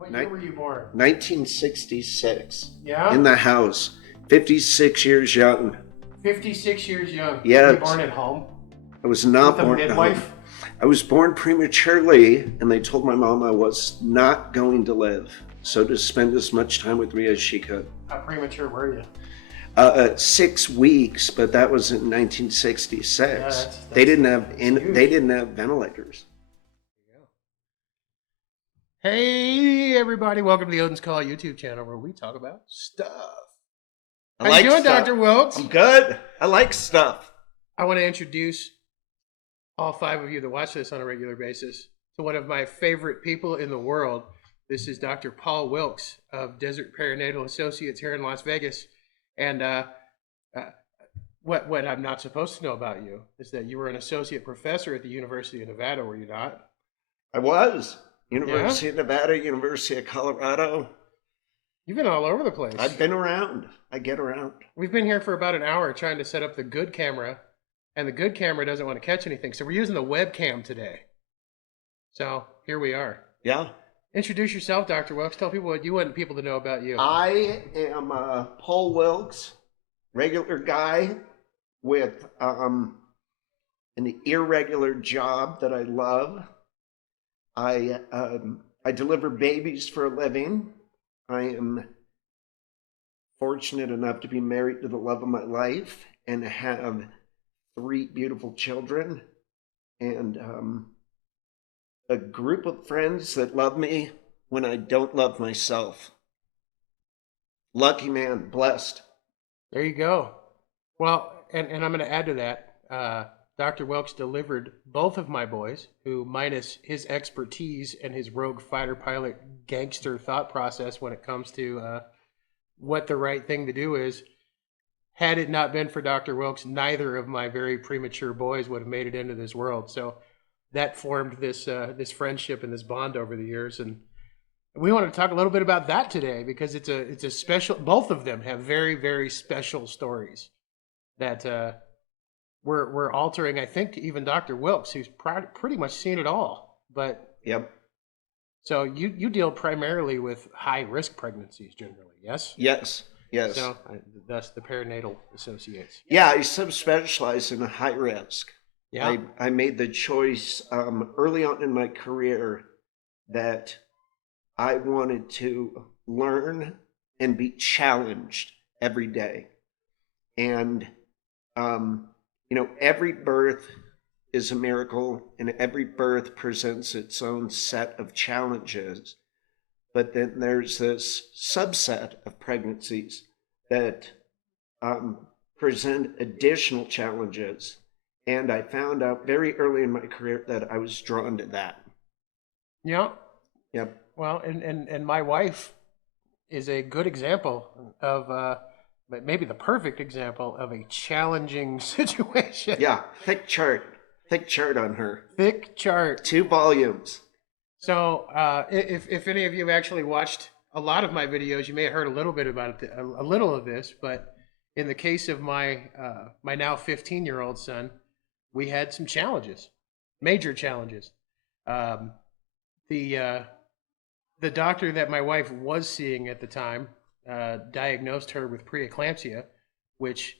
What year were you born? 1966. Yeah? In the house. 56 years young. 56 years young. Yes. Were you born at home? I was not With a born at midwife? home. I was born prematurely, and they told my mom I was not going to live. So to spend as much time with me as she could. How premature were you? 6 weeks, but that was in 1966. Yeah, they didn't have ventilators. Hey everybody, welcome to the Odin's Call YouTube channel where we talk about stuff. How you doing, Dr. Wilkes? I'm good. I like stuff. I want to introduce all 5 of you that watch this on a regular basis to one of my favorite people in the world. This is Dr. Paul Wilkes of Desert Perinatal Associates here in Las Vegas. And what I'm not supposed to know about you is that you were an associate professor at the University of Nevada, were you not? I was. University of Nevada, University of Colorado. You've been all over the place. I've been around. I get around. We've been here for about an hour trying to set up the good camera, and the good camera doesn't want to catch anything. So we're using the webcam today. So here we are. Yeah. Introduce yourself, Dr. Wilkes. Tell people what you want people to know about you. I am Paul Wilkes, regular guy with an irregular job that I love. I deliver babies for a living. I am fortunate enough to be married to the love of my life and have 3 beautiful children and a group of friends that love me when I don't love myself. Lucky man, blessed. There you go. Well, and I'm going to add to that. Dr. Wilkes delivered both of my boys, who minus his expertise and his rogue fighter pilot gangster thought process when it comes to what the right thing to do is. Had it not been for Dr. Wilkes, neither of my very premature boys would have made it into this world. So that formed this friendship and this bond over the years. And we want to talk a little bit about that today because it's a special. Both of them have very, very special stories that we're altering. I think even Dr. Wilkes, who's pretty much seen it all. But yep. So you deal primarily with high risk pregnancies generally, yes? Yes. Yes. So thus the perinatal associates. Yeah, I subspecialize in high risk. Yeah. I made the choice early on in my career that I wanted to learn and be challenged every day. And, every birth is a miracle and every birth presents its own set of challenges. But then there's this subset of pregnancies that present additional challenges. And I found out very early in my career that I was drawn to that. Yeah. Yep. Well, and my wife is a good example of, maybe the perfect example of a challenging situation. Yeah, thick chart on her. Thick chart. 2 volumes. So if any of you have actually watched a lot of my videos, you may have heard a little bit about it, a little of this, but in the case of my my now 15-year-old son, we had some challenges, major challenges. The doctor that my wife was seeing at the time diagnosed her with preeclampsia, which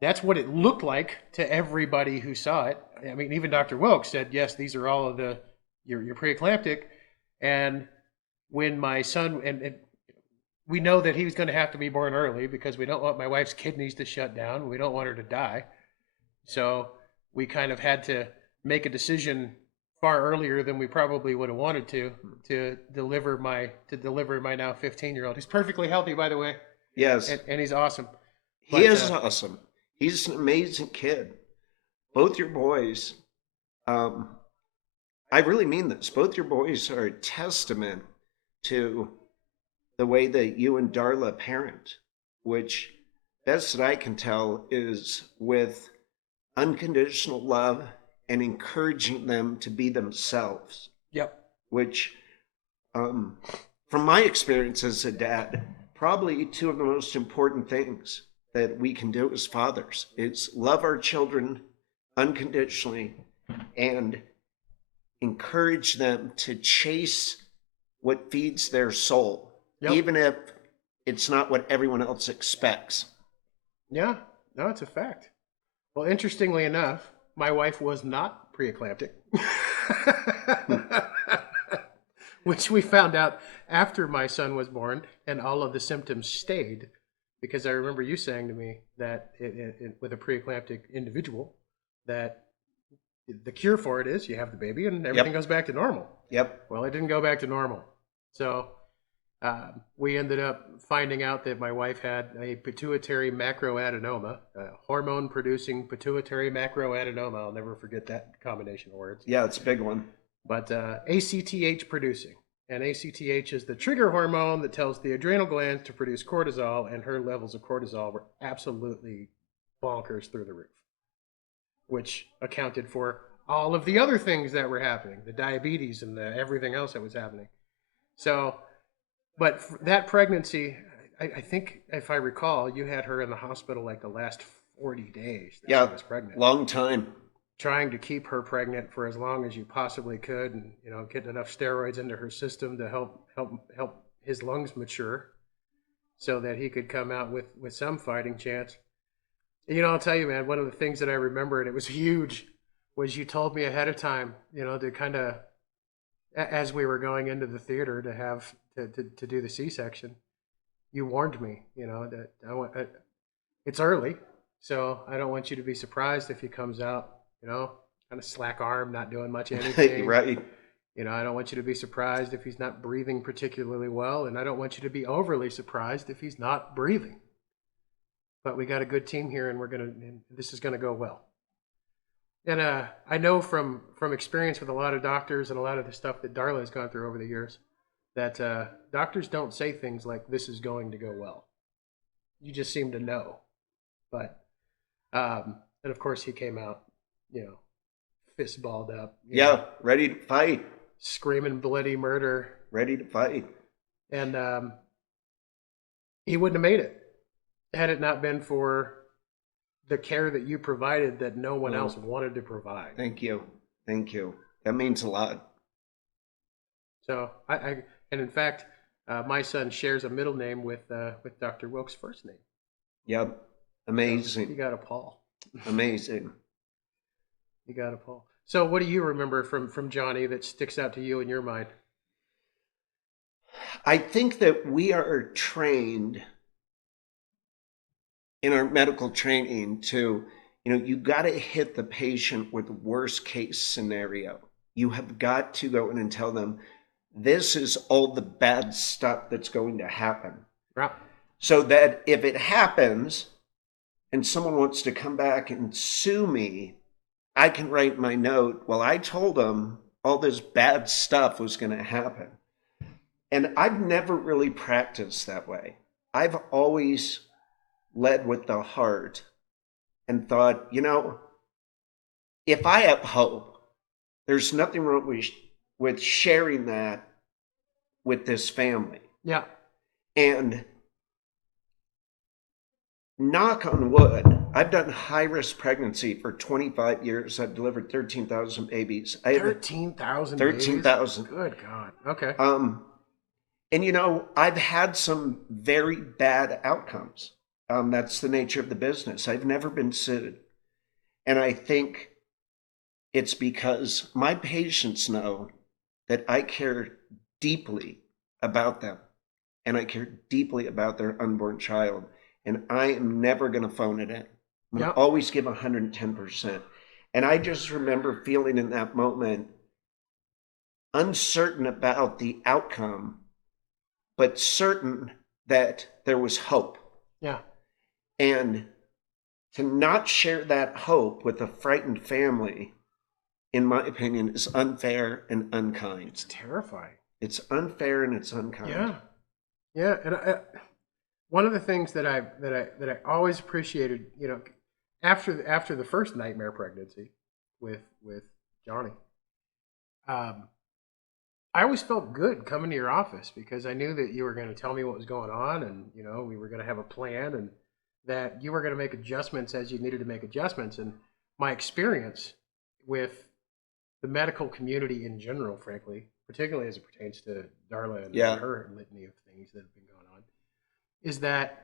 that's what it looked like to everybody who saw it. I mean, even Dr. Wilkes said, yes, these are all of you're preeclamptic. And when my son, and we know that he was going to have to be born early because we don't want my wife's kidneys to shut down. We don't want her to die. So we kind of had to make a decision far earlier than we probably would have wanted to deliver my now 15-year-old. He's perfectly healthy, by the way. Yes. And he's awesome. He is awesome. He's an amazing kid. Both your boys, I really mean this. Both your boys are a testament to the way that you and Darla parent, which, best that I can tell, is with unconditional love and encouraging them to be themselves. Yep. Which, from my experience as a dad, probably 2 of the most important things that we can do as fathers is love our children unconditionally and encourage them to chase what feeds their soul, Yep. even if it's not what everyone else expects. Yeah, no, it's a fact. Well, interestingly enough, my wife was not preeclamptic, which we found out after my son was born, and all of the symptoms stayed. Because I remember you saying to me that with a preeclamptic individual, that the cure for it is you have the baby and everything Yep. goes back to normal. Yep. Well, it didn't go back to normal. So we ended up finding out that my wife had a pituitary macroadenoma, a hormone producing pituitary macroadenoma. I'll never forget that combination of words. Yeah, it's a big one. But ACTH producing. And ACTH is the trigger hormone that tells the adrenal glands to produce cortisol, and her levels of cortisol were absolutely bonkers through the roof, which accounted for all of the other things that were happening, the diabetes and the everything else that was happening. So, but that pregnancy, I think if I recall, you had her in the hospital like the last 40 days that Yeah, she was pregnant. long time. Trying to keep her pregnant for as long as you possibly could, and getting enough steroids into her system to help his lungs mature, so that he could come out with some fighting chance. I'll tell you, man, one of the things that I remember, and it was huge, was you told me ahead of time, to kind of, as we were going into the theater to have to do the C-section, you warned me, that it's early, so I don't want you to be surprised if he comes out, kind of slack arm, not doing much anything. Right. I don't want you to be surprised if he's not breathing particularly well, and I don't want you to be overly surprised if he's not breathing. But we got a good team here, and this is gonna go well. And I know from experience with a lot of doctors and a lot of the stuff that Darla has gone through over the years, that doctors don't say things like "this is going to go well." You just seem to know. But and of course he came out, fist balled up. Yeah, ready to fight. Screaming bloody murder. Ready to fight. And he wouldn't have made it had it not been for the care that you provided that no one else wanted to provide. Thank you. Thank you. That means a lot. So and in fact, my son shares a middle name with Dr. Wilkes' first name. Yep. Amazing. So you got a Paul. Amazing. You got a Paul. So what do you remember from Johnny that sticks out to you in your mind? I think that we are trained in our medical training to, you got to hit the patient with the worst case scenario. You have got to go in and tell them, this is all the bad stuff that's going to happen. Right. So that if it happens and someone wants to come back and sue me, I can write my note, well, I told them all this bad stuff was going to happen. And I've never really practiced that way. I've always led with the heart and thought, if I have hope, there's nothing wrong with sharing that with this family. Yeah. And knock on wood, I've done high-risk pregnancy for 25 years. I've delivered 13,000 babies. 13,000 13,000. Good God. Okay. And I've had some very bad outcomes. That's the nature of the business. I've never been sued. And I think it's because my patients know that I care deeply about them. And I care deeply about their unborn child. And I am never going to phone it in. I'm going to always give 110%. And I just remember feeling in that moment uncertain about the outcome, but certain that there was hope. Yeah. And to not share that hope with a frightened family, in my opinion, is unfair and unkind. It's terrifying. It's unfair and it's unkind. Yeah. Yeah. And one of the things that I always appreciated, after the first nightmare pregnancy with Johnny, I always felt good coming to your office because I knew that you were going to tell me what was going on, and we were going to have a plan, and that you were going to make adjustments as you needed to make adjustments. And my experience with the medical community in general, frankly, particularly as it pertains to Darla and Yeah. her litany of things that have been going on, is that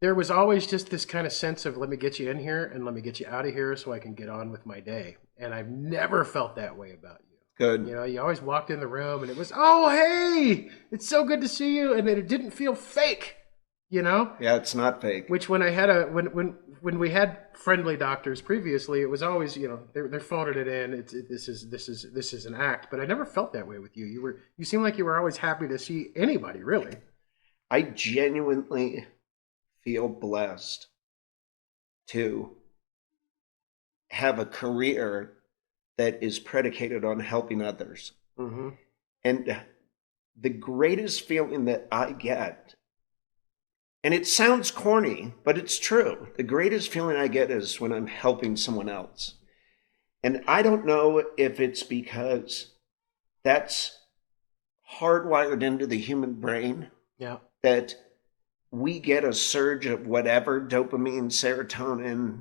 there was always just this kind of sense of let me get you in here and let me get you out of here so I can get on with my day. And I've never felt that way about you. Good. You know, you always walked in the room and it was, oh, hey, it's so good to see you. And then it didn't feel fake, you know? Yeah, it's not fake. Which when I had when we had friendly doctors previously, it was always, you know, they're phoning it in. This is an act. But I never felt that way with you. You seemed like you were always happy to see anybody, really. I genuinely feel blessed to have a career that is predicated on helping others. Mm-hmm. And the greatest feeling that I get, and it sounds corny, but it's true. The greatest feeling I get is when I'm helping someone else. And I don't know if it's because that's hardwired into the human brain. Yeah. That we get a surge of whatever, dopamine, serotonin,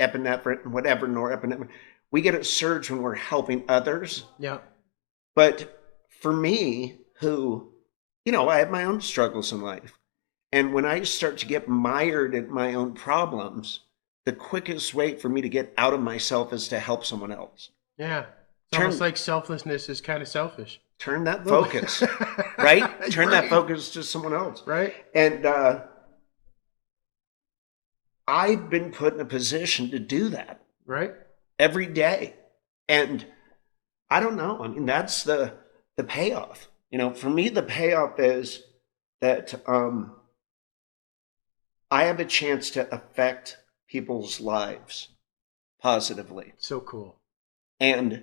epinephrine, whatever, norepinephrine. We get a surge when we're helping others. Yeah. But for me, who, you know, I have my own struggles in life. And when I start to get mired in my own problems, the quickest way for me to get out of myself is to help someone else. Yeah. It's almost like selflessness is kind of selfish. Turn that focus, right? Turn that focus to someone else. Right. And I've been put in a position to do that. Right. Every day. And I don't know. I mean, that's the payoff. You know, for me, the payoff is that I have a chance to affect people's lives positively. So cool. And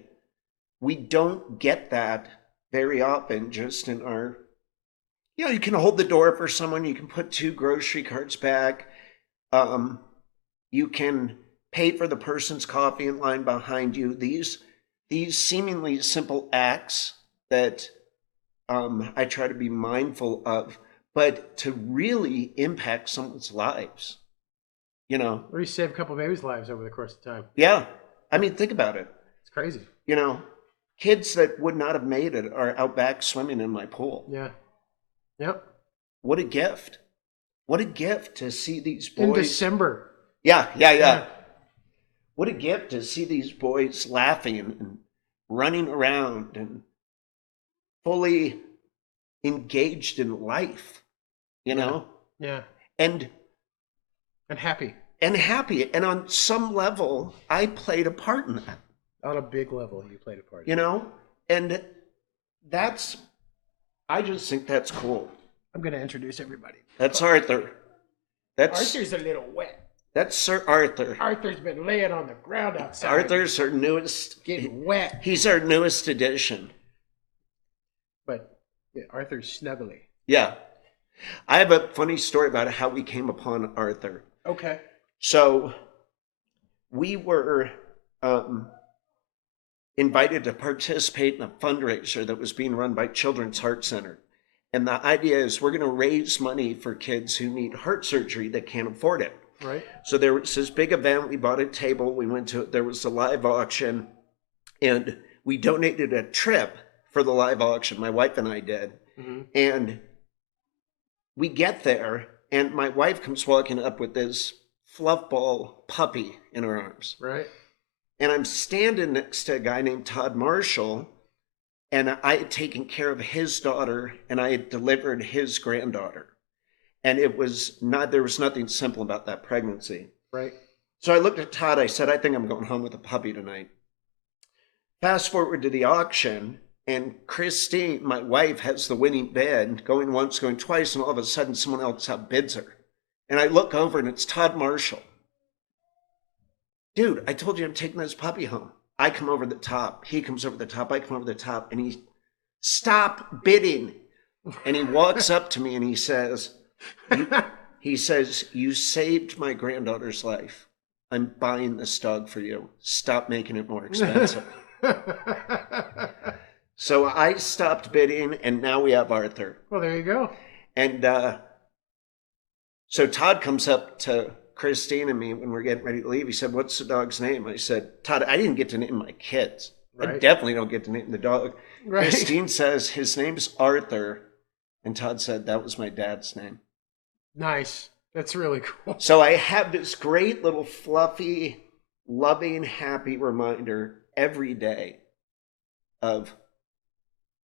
we don't get that very often just in our, you know, you can hold the door for someone, you can put 2 grocery carts back, you can pay for the person's coffee in line behind you. These seemingly simple acts that I try to be mindful of, but to really impact someone's lives, you know. Or you save a couple of babies' lives over the course of time. Yeah. I mean, think about it. It's crazy. You know, kids that would not have made it are out back swimming in my pool. Yeah. Yep. What a gift. What a gift to see these boys. In December. Yeah. What a gift to see these boys laughing and running around and fully engaged in life, you know? Yeah. And happy. And happy. And on some level, I played a part in that. On a big level, you played a part. You know? And I just think that's cool. I'm going to introduce everybody. That's Arthur. Arthur's a little wet. That's Sir Arthur. Arthur's been laying on the ground outside. Arthur's our newest. Getting wet. He's our newest addition. But yeah, Arthur's snuggly. Yeah. I have a funny story about how we came upon Arthur. Okay. So we were invited to participate in a fundraiser that was being run by Children's Heart Center. And the idea is we're going to raise money for kids who need heart surgery that can't afford it. Right. So there was this big event. We bought a table. We went to it. There was a live auction. And we donated a trip for the live auction. My wife and I did. Mm-hmm. And we get there, and my wife comes walking up with this fluff ball puppy in her arms. Right. And I'm standing next to a guy named Todd Marshall, and I had taken care of his daughter, and I had delivered his granddaughter. And there was nothing simple about that pregnancy. Right. So I looked at Todd, I said, I think I'm going home with a puppy tonight. Fast forward to the auction, and Christine, my wife, has the winning bid, going once, going twice, and all of a sudden someone else outbids her. And I look over, and it's Todd Marshall. Dude, I told you I'm taking this puppy home. I come over the top. He comes over the top. I come over the top. And he, stop bidding. And he walks up to me and he says, you saved my granddaughter's life. I'm buying this dog for you. Stop making it more expensive. So I stopped bidding, and now we have Arthur. Well, there you go. And so Todd comes up to Christine and me, when we're getting ready to leave, he said, "What's the dog's name?" I said, "Todd, I didn't get to name my kids. I Right. definitely don't get to name the dog." Right. Christine says his name's Arthur, and Todd said that was my dad's name. Nice. That's really cool. So I have this great little fluffy, loving, happy reminder every day of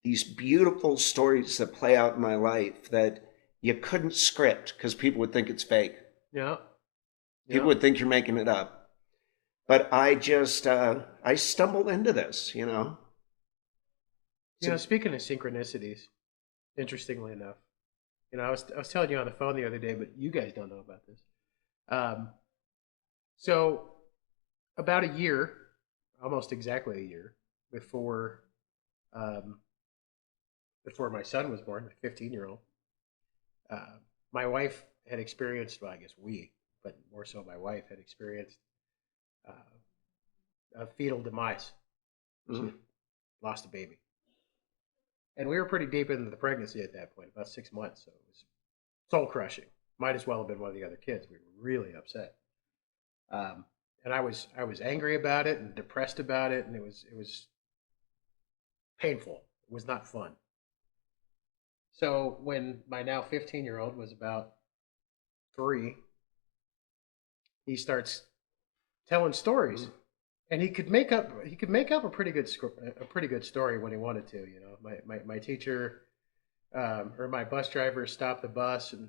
these beautiful stories that play out in my life that you couldn't script because people would think it's fake. Yeah. People would think you're making it up. But I just, I stumbled into this, you know. Speaking of synchronicities, interestingly enough, I was telling you on the phone the other day, but you guys don't know about this. So about a year, almost exactly a year before, before my son was born, my 15-year-old, my wife had experienced, well, I guess we, but more so my wife had experienced a fetal demise. She lost a baby. And we were pretty deep into the pregnancy at that point, about 6 months. So it was soul crushing. Might as well have been one of the other kids. We were really upset. And I was angry about it and depressed about it, and it was painful. It was not fun. So when my now 15-year-old was about 3, he starts telling stories, and he could make up a pretty good story when he wanted to. My teacher or my bus driver stopped the bus and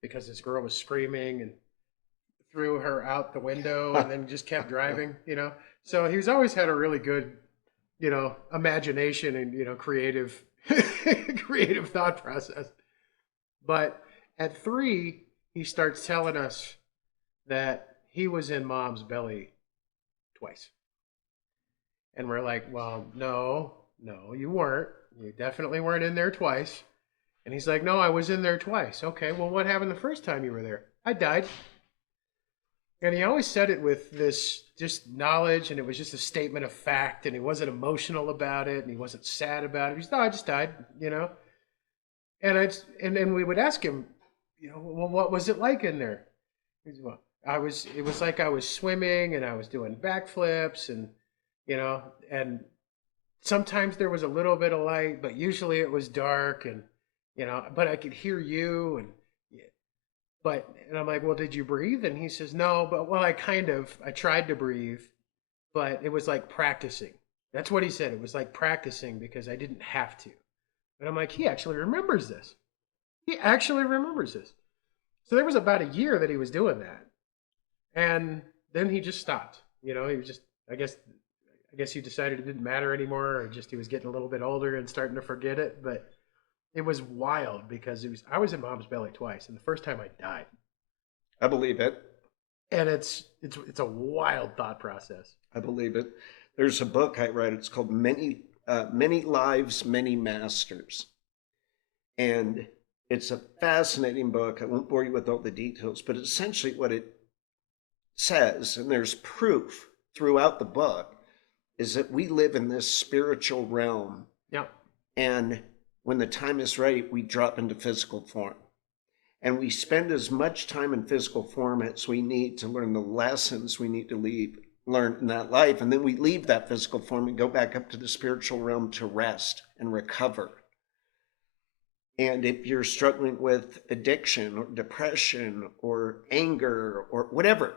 because this girl was screaming and threw her out the window and then just kept driving. So he's always had a really good imagination and creative creative thought process. But at 3, he starts telling us that he was in mom's belly twice. And we're like, well, no, you weren't. You definitely weren't in there twice. And he's like, no, I was in there twice. Okay, well, what happened the first time you were there? I died. And he always said it with this just knowledge, and it was just a statement of fact, and he wasn't emotional about it, and he wasn't sad about it. He said, no, I just died, And then we would ask him, well, what was it like in there? He said, well, it was like I was swimming, and I was doing backflips, and, and sometimes there was a little bit of light, but usually it was dark, and, but I could hear you, and I'm like, well, did you breathe? And he says, no, but well, I tried to breathe, but it was like practicing. That's what he said. It was like practicing because I didn't have to. And I'm like, he actually remembers this. He actually remembers this. So there was about a year that he was doing that. And then he just stopped. He was just, I guess he decided it didn't matter anymore, or just he was getting a little bit older and starting to forget it. But it was wild because I was in mom's belly twice, and the first time I died. I believe it. And it's a wild thought process. I believe it. There's a book I read. It's called Many Lives, Many Masters. And it's a fascinating book. I won't bore you with all the details, but essentially what it says, and there's proof throughout the book, is that we live in this spiritual realm. Yeah. And when the time is right, we drop into physical form. And we spend as much time in physical form as we need to learn the lessons we need to learn in that life. And then we leave that physical form and go back up to the spiritual realm to rest and recover. And if you're struggling with addiction or depression or anger or whatever,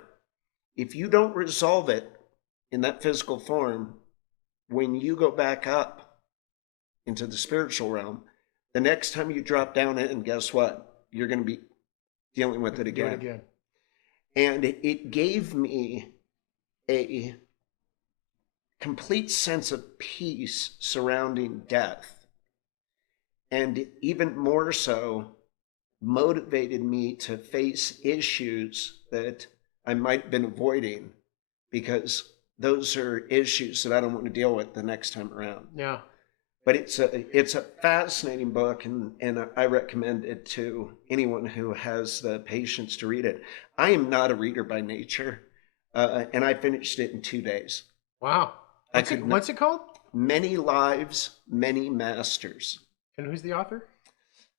if you don't resolve it in that physical form, when you go back up into the spiritual realm, the next time you drop down in, guess what? You're going to be dealing with it again. And it gave me a complete sense of peace surrounding death. And even more so, motivated me to face issues that I might have been avoiding, because those are issues that I don't want to deal with the next time around. Yeah. But it's a fascinating book, and I recommend it to anyone who has the patience to read it. I am not a reader by nature, and I finished it in 2 days. Wow. What's it called? Many Lives, Many Masters. And who's the author?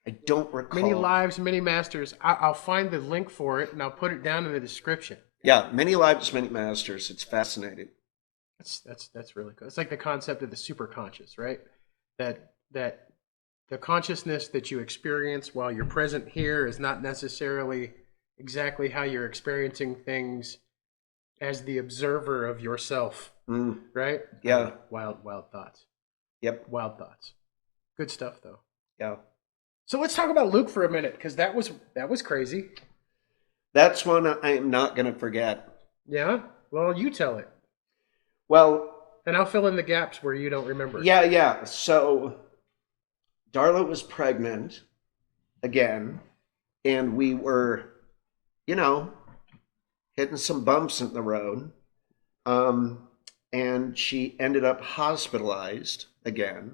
I don't recall. Many Lives, Many Masters. I'll find the link for it and I'll put it down in the description. Yeah, Many Lives, Many Masters. It's fascinating. That's really cool. It's like the concept of the superconscious, right? That the consciousness that you experience while you're present here is not necessarily exactly how you're experiencing things as the observer of yourself, right? Yeah. Wild thoughts. Yep. Wild thoughts. Good stuff, though. Yeah. So let's talk about Luke for a minute, because that was crazy. That's one I am not going to forget. Yeah? Well, you tell it. Well, and I'll fill in the gaps where you don't remember. Yeah. So Darla was pregnant again, and we were, hitting some bumps in the road. And she ended up hospitalized again.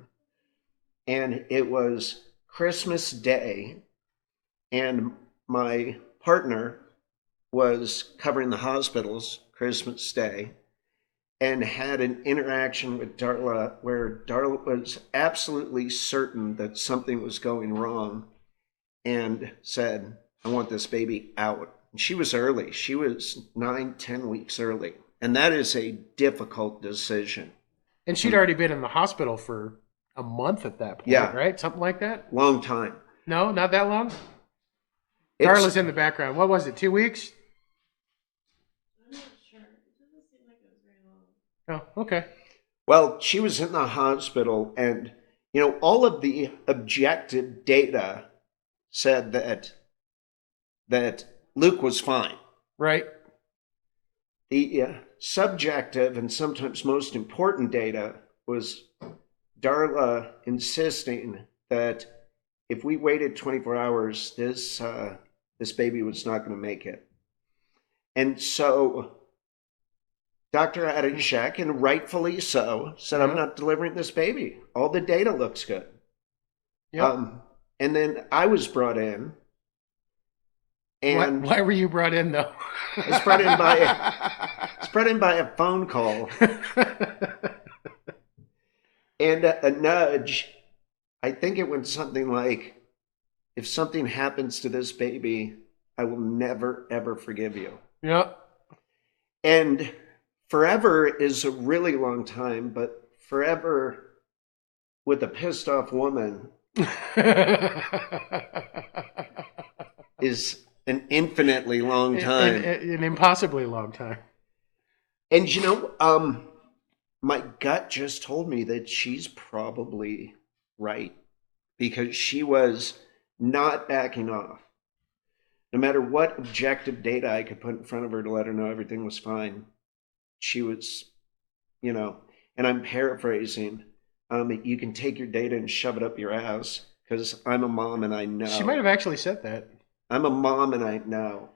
And it was Christmas Day, and my partner was covering the hospitals Christmas Day and had an interaction with Darla where Darla was absolutely certain that something was going wrong and said, I want this baby out. And she was early. She was 9-10 weeks early. And that is a difficult decision. And she'd already been in the hospital for a month at that point, Yeah. right? Something like that? Long time. No, not that long? It's- Darla's in the background. What was it, 2 weeks? I'm not sure. It doesn't seem like it was very long. Oh, okay. Well, she was in the hospital, and all of the objective data said that Luke was fine. Right. The subjective and sometimes most important data was Darla insisting that if we waited 24 hours, this baby was not going to make it. And so Dr. Adishek, and rightfully so, said, I'm not delivering this baby. All the data looks good. Yep. And then I was brought in. And why were you brought in, though? I was brought in by a phone call and a nudge. I think it went something like, if something happens to this baby, I will never, ever forgive you. Yep. And forever is a really long time, but forever with a pissed off woman is an infinitely long time. An impossibly long time. And my gut just told me that she's probably right, because she was not backing off. No matter what objective data I could put in front of her to let her know everything was fine, she was, and I'm paraphrasing, you can take your data and shove it up your ass, because I'm a mom and I know. She might have actually said that. I'm a mom and I know.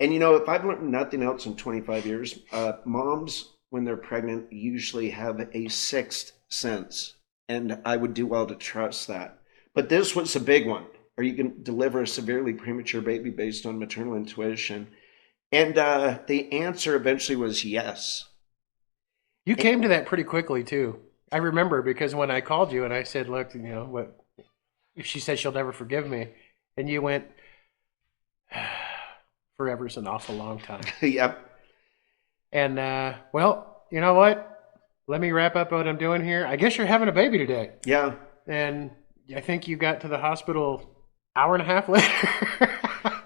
And if I've learned nothing else in 25 years, moms, when they're pregnant, usually have a sixth sense. And I would do well to trust that. But this was a big one. Are you going to deliver a severely premature baby based on maternal intuition? And the answer eventually was yes. You came to that pretty quickly, too. I remember, because when I called you and I said, look, what if she said she'll never forgive me? And you went, forever's an awful long time. Yep. And, well, you know what? Let me wrap up what I'm doing here. I guess you're having a baby today. Yeah. And I think you got to the hospital hour and a half later.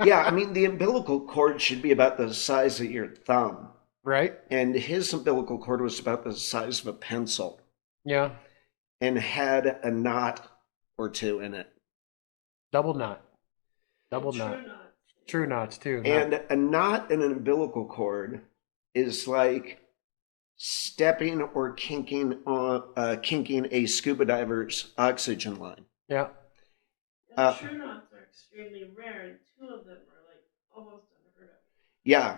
Yeah, I mean, the umbilical cord should be about the size of your thumb. Right? And his umbilical cord was about the size of a pencil. Yeah. And had a knot or two in it. Double knot. Double knot. True knots, too. And a knot in an umbilical cord is like stepping or kinking a scuba diver's oxygen line. Yeah. And true knots are extremely rare, and 2 of them are like almost unheard of. Yeah.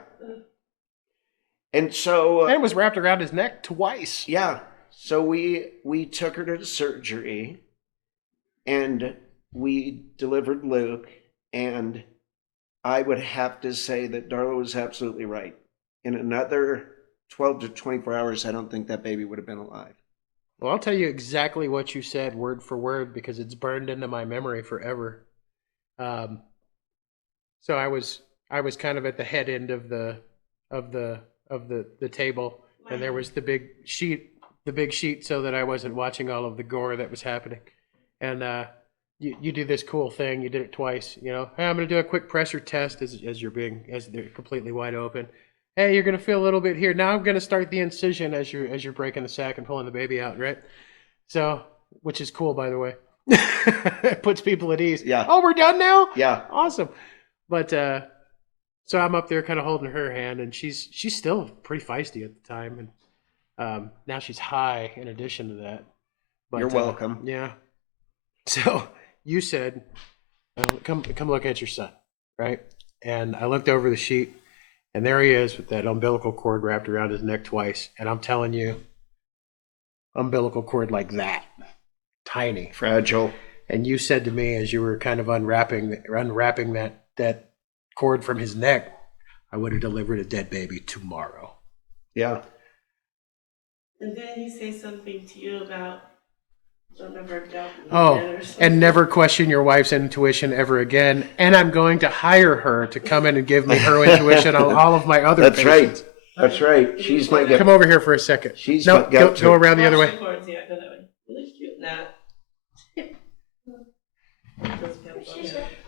And so And it was wrapped around his neck twice. Yeah. So we took her to surgery, and we delivered Luke, and I would have to say that Darla was absolutely right. In another 12 to 24 hours, I don't think that baby would have been alive. Well, I'll tell you exactly what you said, word for word, because it's burned into my memory forever. Um, so I was kind of at the head end of of the the table, and there was the big sheet, so that I wasn't watching all of the gore that was happening. And you do this cool thing. You did it twice. You know, hey, I'm going to do a quick pressure test as they're completely wide open. Hey, you're going to feel a little bit here. Now I'm going to start the incision as you're breaking the sack and pulling the baby out, right? So, which is cool, by the way. It puts people at ease. Yeah. Oh, we're done now? Yeah. Awesome. But so I'm up there kind of holding her hand, and she's still pretty feisty at the time, and now she's high in addition to that. But, You're welcome. Yeah. So you said, come look at your son, right? And I looked over the sheet, and there he is with that umbilical cord wrapped around his neck twice. And I'm telling you, umbilical cord like that, tiny, Fragile. And you said to me, as you were kind of unwrapping that cord from his neck, I would have delivered a dead baby tomorrow. Yeah. And then he say something to you about don't ever doubt me Oh, again or something. and never question your wife's intuition ever again. And I'm going to hire her to come in and give me her intuition on all of my other That's patients. right. That's right. She's my Come over here for a second. She's no, my go around the other way. Watch the cords, yeah, go that way. Really cute. Nah.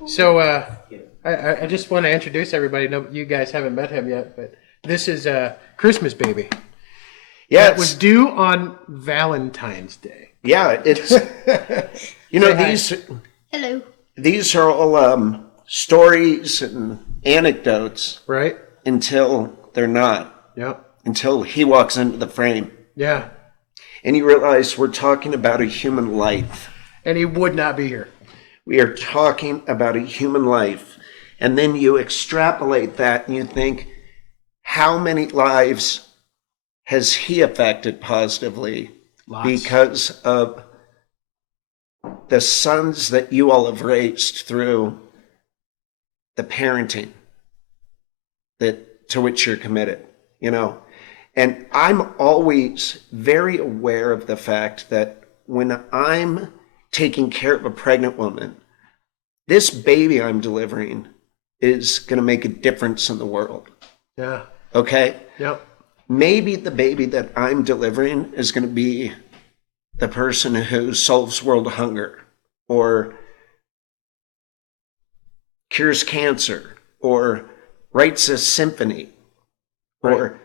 So I just want to introduce everybody. No, you guys haven't met him yet, but this is Christmas baby. Yeah, That was due on Valentine's Day. yeah. It's you know Hello. these are all stories and anecdotes Right? until they're not. Yep. Until he walks into the frame Yeah. and you realize we're talking about a human life. And he would not be here. We are talking about a human life. And then you extrapolate that and you think, how many lives has he affected positively Lots. because of the sons that you all have raised through the parenting that to which you're committed, you know? And I'm always very aware of the fact that when I'm taking care of a pregnant woman, this baby I'm delivering is going to make a difference in the world. Yeah. Okay? Yep. Maybe the baby that I'm delivering is going to be the person who solves world hunger or cures cancer or writes a symphony or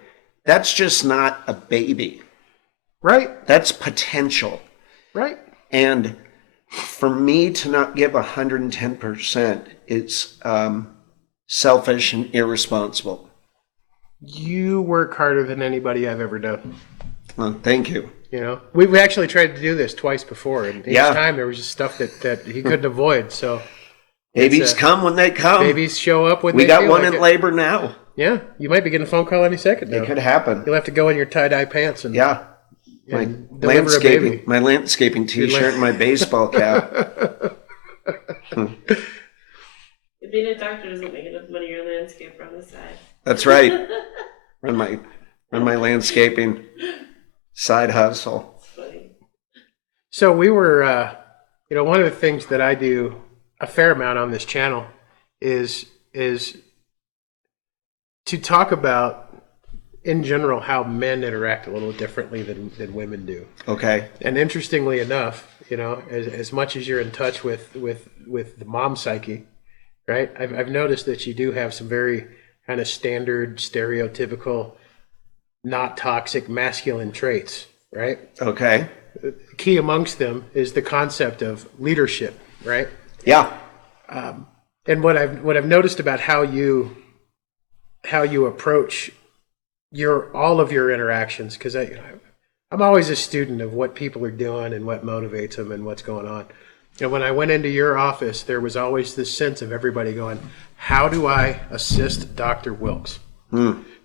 that's just not a baby. Right. That's potential. Right. And for me to not give 110% is selfish and irresponsible. You work harder than anybody I've ever done. Well, thank you. You know, we've actually tried to do this twice before, and each Yeah. time there was just stuff that he couldn't avoid. So Babies come when they come. babies show up when we they got feel one like in it. labor now. Yeah, you might be getting a phone call any second now. It could happen. You'll have to go in your tie-dye pants and Yeah. My and deliver a baby. landscaping t-shirt and my baseball cap. Being a doctor doesn't make enough money. You're a landscaper on the side. That's right. Run my landscaping side hustle. It's funny. So we were, one of the things that I do a fair amount on this channel is to talk about, in general, how men interact a little differently than women do. Okay. And interestingly enough, as much as you're in touch with the mom psyche, right? I've noticed that you do have some very kind of standard, stereotypical, not toxic masculine traits, right? Okay. Key amongst them is the concept of leadership, right? Yeah. And what I've noticed about how you approach all of your interactions, because I'm always a student of what people are doing and what motivates them and what's going on. And when I went into your office, there was always this sense of everybody going, how do I assist Dr. Wilkes?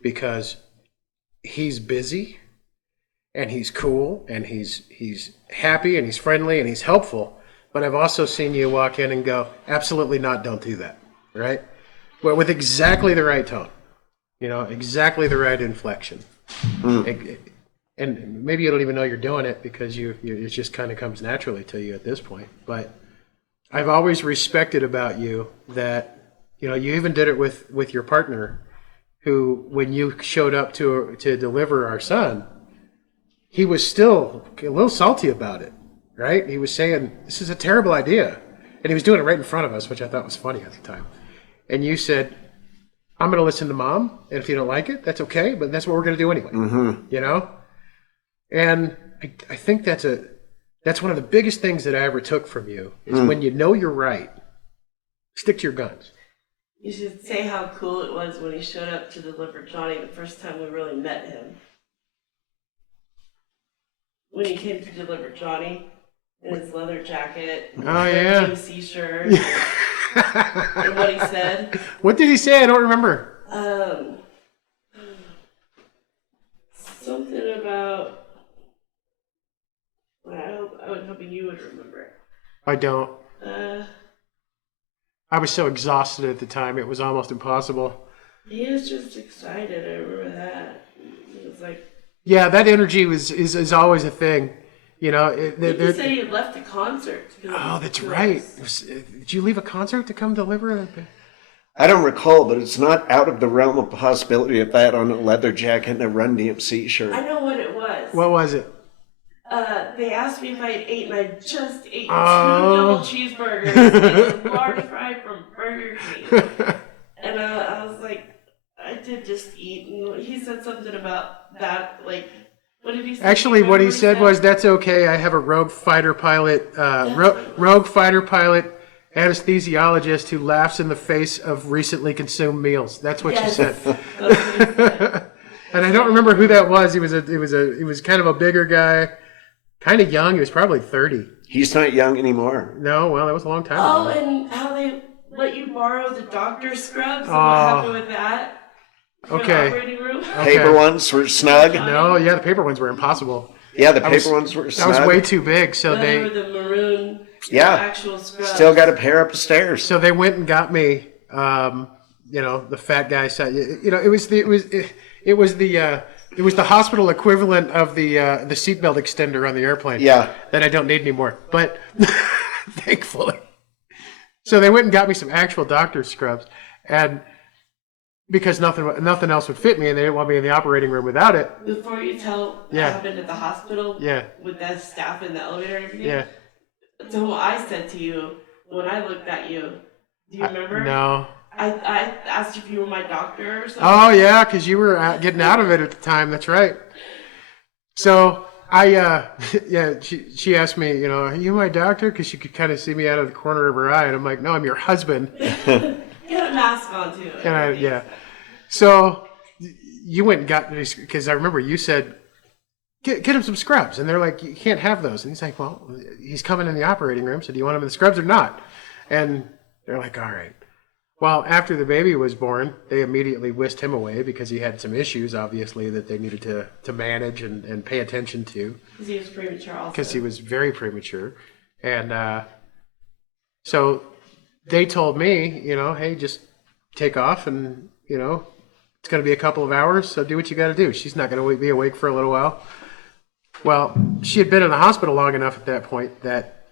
Because he's busy and he's cool and he's happy and he's friendly and he's helpful. But I've also seen you walk in and go, absolutely not, don't do that, right? But with exactly the right tone, exactly the right inflection. and maybe you don't even know you're doing it because it just kind of comes naturally to you at this point. But I've always respected about you that, you even did it with your partner, who, when you showed up to deliver our son, he was still a little salty about it, right? He was saying, this is a terrible idea. And he was doing it right in front of us, which I thought was funny at the time. And you said, I'm going to listen to Mom, and if you don't like it, that's okay, but that's what we're going to do anyway. And I think that's one of the biggest things that I ever took from you, is when you know you're right, stick to your guns. You should say how cool it was when he showed up to deliver Johnny the first time we really met him. When he came to deliver Johnny in his leather jacket, his shirt, and what he said. What did he say? I don't remember. Something about. I was hoping you would remember. I don't. I was so exhausted at the time; it was almost impossible. He was just excited. I remember that. It was like. Yeah, that energy is always a thing, He said he had left the concert. Oh, that's right. Did you leave a concert to come deliver? I don't recall, but it's not out of the realm of possibility of that on a leather jacket and a Run DMC shirt. I know what it was. What was it? They asked me if I had ate, and I just ate 2 double cheeseburgers and a large fry from Burger King. And I was like, I did just eat. And he said something about that, like, what did he say? Actually, what he said was, that's okay. I have a rogue fighter pilot, rogue fighter pilot anesthesiologist who laughs in the face of recently consumed meals. That's what you said. And I don't remember who that was. He was kind of a bigger guy, kind of young. He was probably 30. He's not young anymore. No, well, that was a long time ago. ago. And how they let you borrow the doctor's scrubs and what happened with that? Okay. Paper ones were snug. No, yeah, the paper ones were impossible. Yeah, the paper ones were snug. That was way too big, so they were the maroon. Yeah, actual scrubs. Still got a pair upstairs. So they went and got me. The fat guy said, it was the hospital equivalent of the seatbelt extender on the airplane. Yeah, that I don't need anymore. But thankfully, so they went and got me some actual doctor's scrubs, and because nothing else would fit me, and they didn't want me in the operating room without it. Before you tell what happened at the hospital, with that staff in the elevator and everything, so what I said to you when I looked at you, do you remember? No. I asked if you were my doctor or something. Oh yeah, because you were getting out of it at the time. That's right. So she asked me, are you my doctor? Because she could kind of see me out of the corner of her eye, and I'm like, no, I'm your husband. You had a mask on too. And so you went and got me, because I remember you said, get him some scrubs, and they're like, you can't have those. And he's like, well, he's coming in the operating room, so do you want him in the scrubs or not? And they're like, all right. Well, after the baby was born, they immediately whisked him away because he had some issues, obviously, that they needed to manage and pay attention to. Because he was premature also. Because he was very premature. And so they told me, hey, just take off and, it's going to be a couple of hours, so do what you got to do. She's not going to be awake for a little while. Well, she had been in the hospital long enough at that point that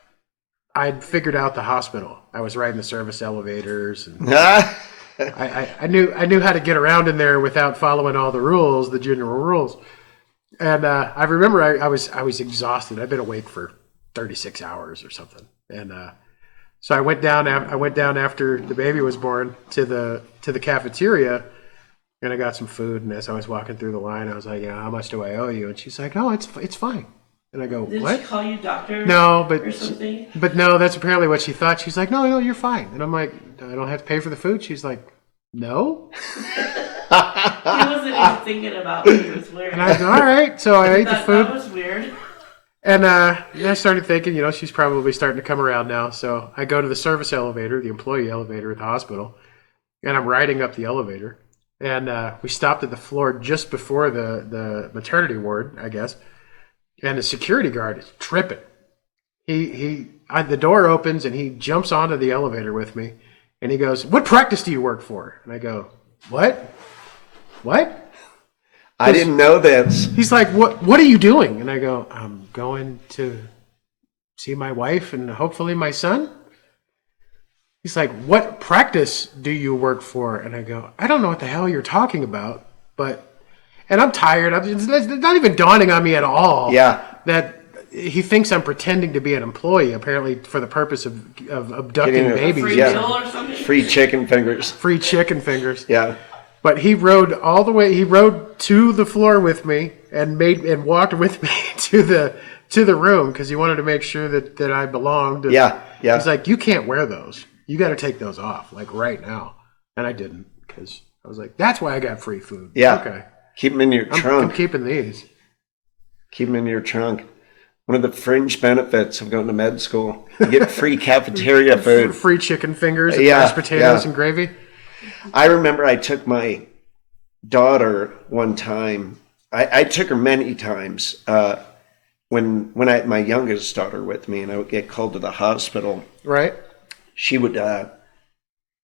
I'd figured out the hospital. I was riding the service elevators, and I knew how to get around in there without following all the rules, the general rules. And I remember I was exhausted. I'd been awake for 36 hours or something, and so I went down after the baby was born to the cafeteria, and I got some food. And as I was walking through the line, I was like, how much do I owe you? And she's like, oh, it's fine. And I go, Did what? she call you doctor? No, or something? but no, that's apparently what she thought. She's like, no, you're fine. And I'm like, I don't have to pay for the food. She's like, no. He wasn't even thinking about what he was wearing. And I go, all right. So I ate the food. That was weird. And I started thinking, she's probably starting to come around now. So I go to the service elevator, the employee elevator at the hospital, and I'm riding up the elevator. And we stopped at the floor just before the maternity ward, I guess. And the security guard is tripping. The door opens and he jumps onto the elevator with me, and he goes, "What practice do you work for?" And I go, "What?" I didn't know this. He's like, what are you doing? And I go, I'm going to see my wife and hopefully my son. He's like, what practice do you work for? And I go, I don't know what the hell you're talking about, and I'm tired. It's not even dawning on me at all. Yeah. That he thinks I'm pretending to be an employee, apparently for the purpose of abducting babies. Free Yeah. meal or something? Free chicken fingers. Free chicken fingers. Yeah. But he rode all the way. He rode to the floor with me and walked with me to the room because he wanted to make sure that I belonged. And Yeah. Yeah. he's like, you can't wear those. You got to take those off, like right now. And I didn't because I was like, that's why I got free food. Yeah. Okay. Keep them in your trunk. I'm keeping these. Keep them in your trunk. One of the fringe benefits of going to med school, you get free cafeteria food. Free chicken fingers and Yeah, mashed potatoes yeah. and gravy. I remember I took my daughter one time. I took her many times when I had my youngest daughter with me, and I would get called to the hospital. Right. She would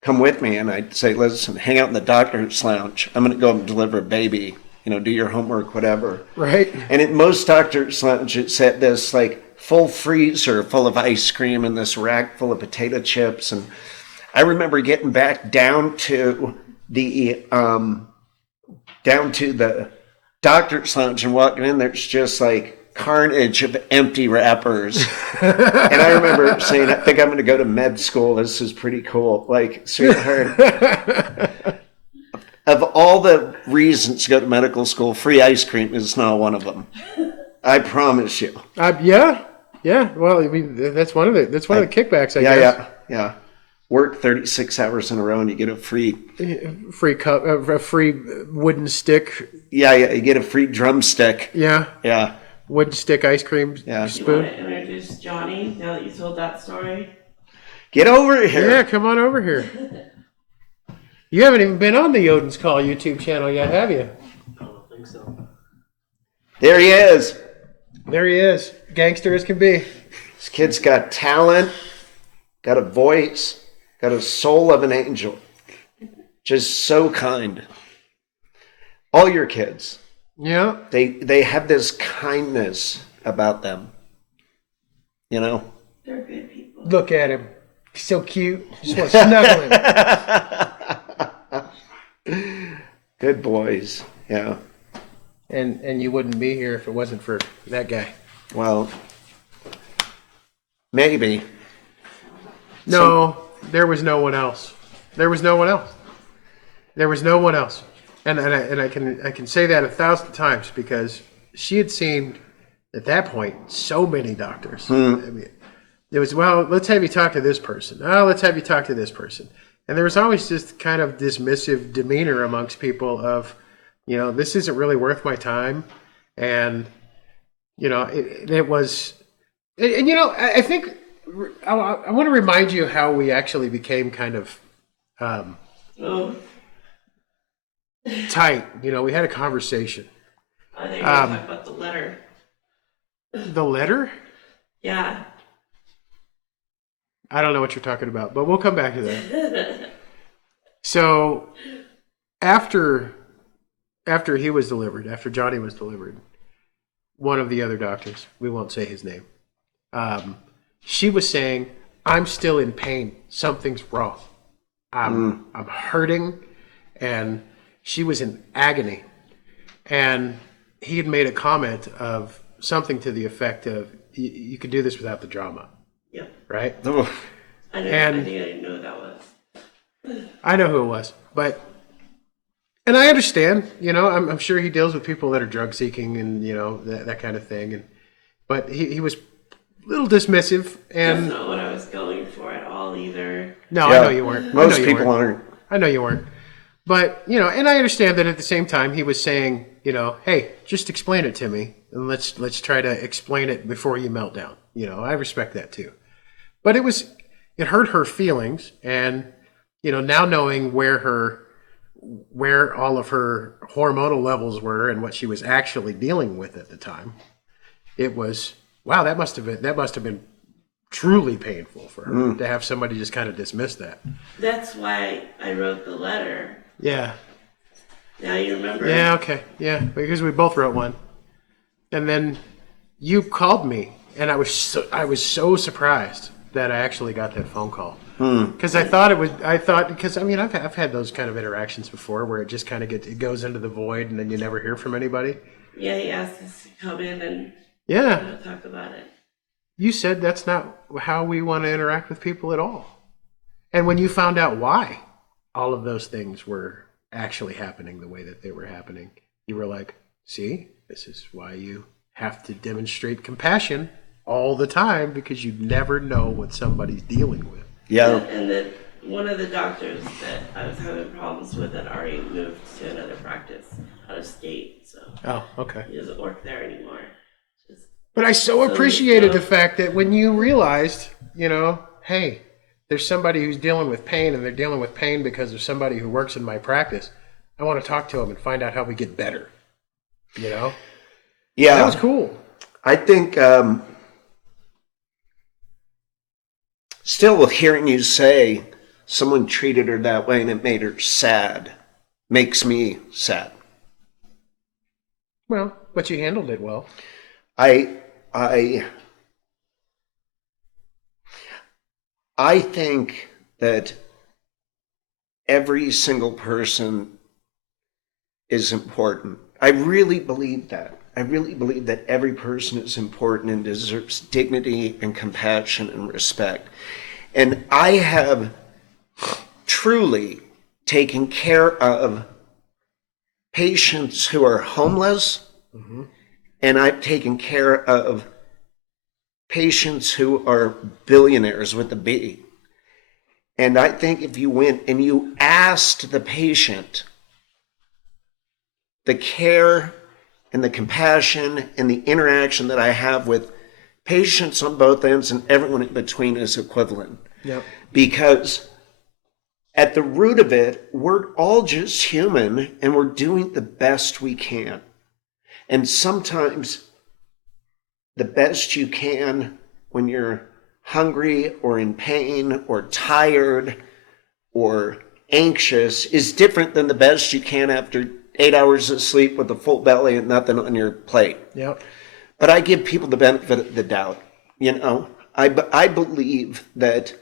come with me, and I'd say, "Listen, hang out in the doctor's lounge. I'm going to go and deliver a baby. Do your homework, whatever." Right. And at most doctor's lounges had this like full freezer full of ice cream and this rack full of potato chips. And I remember getting back down to the doctor's lounge and walking in there. It's just like carnage of empty wrappers. And I remember saying, I think I'm going to go to med school. This is pretty cool. Like, sweetheart. Of all the reasons to go to medical school, free ice cream is not one of them. I promise you. Yeah. Well, I mean, that's one of the kickbacks. I guess. Yeah. Work 36 hours in a row and you get a free cup, a free wooden stick. Yeah. You get a free drumstick. Yeah. Wooden stick ice cream Yeah. You spoon. want to introduce Johnny now that you told that story? Get over here. Yeah, come on over here. You haven't even been on the Yoden's Call YouTube channel yet, have you? I don't think so. There he is. There he is, gangster as can be. This kid's got talent, got a voice, got a soul of an angel. Just so kind. All your kids, Yeah. they have this kindness about them. They're good people. Look at him. He's so cute. Just want to snuggle him. Good boys. Yeah. And you wouldn't be here if it wasn't for that guy. Well, maybe. No, there was no one else. There was no one else. There was no one else. And I can say that 1,000 times because she had seen at that point so many doctors. I mean, it was, well, let's have you talk to this person. Oh, let's have you talk to this person. And there was always just kind of dismissive demeanor amongst people of, this isn't really worth my time. And, it was, and I think I want to remind you how we actually became kind of tight. We had a conversation. I think we're talking about the letter. The letter? Yeah. I don't know what you're talking about, but we'll come back to that. So after he was delivered, after Johnny was delivered, one of the other doctors, we won't say his name, she was saying, I'm still in pain. Something's wrong. I'm hurting. And she was in agony. And he had made a comment of something to the effect of, you could do this without the drama. Yep. Right? I think I didn't know who that was. I know who it was, and I understand, I'm sure he deals with people that are drug seeking and, that kind of thing. But he was a little dismissive and. That's not what I was going for at all either. No, Yeah. I know you weren't. Most people aren't. I know you weren't. But, and I understand that at the same time he was saying, hey, just explain it to me and let's try to explain it before you melt down. I respect that too. But it hurt her feelings, and now knowing where all of her hormonal levels were and what she was actually dealing with at the time, it was, wow, that must have been truly painful for her to have somebody just kind of dismiss that. That's why I wrote the letter. Yeah. Now you remember. Yeah, okay. Yeah, because we both wrote one. And then you called me, and I was so surprised that I actually got that phone call. Because because I mean, I've had those kind of interactions before where it just kind of it goes into the void and then you never hear from anybody. Yeah, he asked us to come in and Yeah. talk about it. You said that's not how we want to interact with people at all. And when you found out why all of those things were actually happening the way that they were happening, you were like, see, this is why you have to demonstrate compassion all the time, because you never know what somebody's dealing with. Yeah. And then one of the doctors that I was having problems with had already moved to another practice out of state, so Oh, okay. he doesn't work there anymore. But I so appreciated the fact that when you realized, hey, there's somebody who's dealing with pain, and they're dealing with pain because of somebody who works in my practice, I want to talk to them and find out how we get better. Yeah. That was cool. I think still hearing you say someone treated her that way and it made her sad makes me sad. Well, but you handled it well. I think that every single person is important. I really believe that. I really believe that every person is important and deserves dignity and compassion and respect. And I have truly taken care of patients who are homeless, and I've taken care of patients who are billionaires with a B. And I think if you went and you asked the patient the care and the compassion and the interaction that I have with patients on both ends and everyone in between is equivalent. Yep. Because at the root of it, we're all just human and we're doing the best we can. And sometimes the best you can when you're hungry or in pain or tired or anxious is different than the best you can after 8 hours of sleep with a full belly and nothing on your plate. Yep. But I give people the benefit of the doubt. I believe that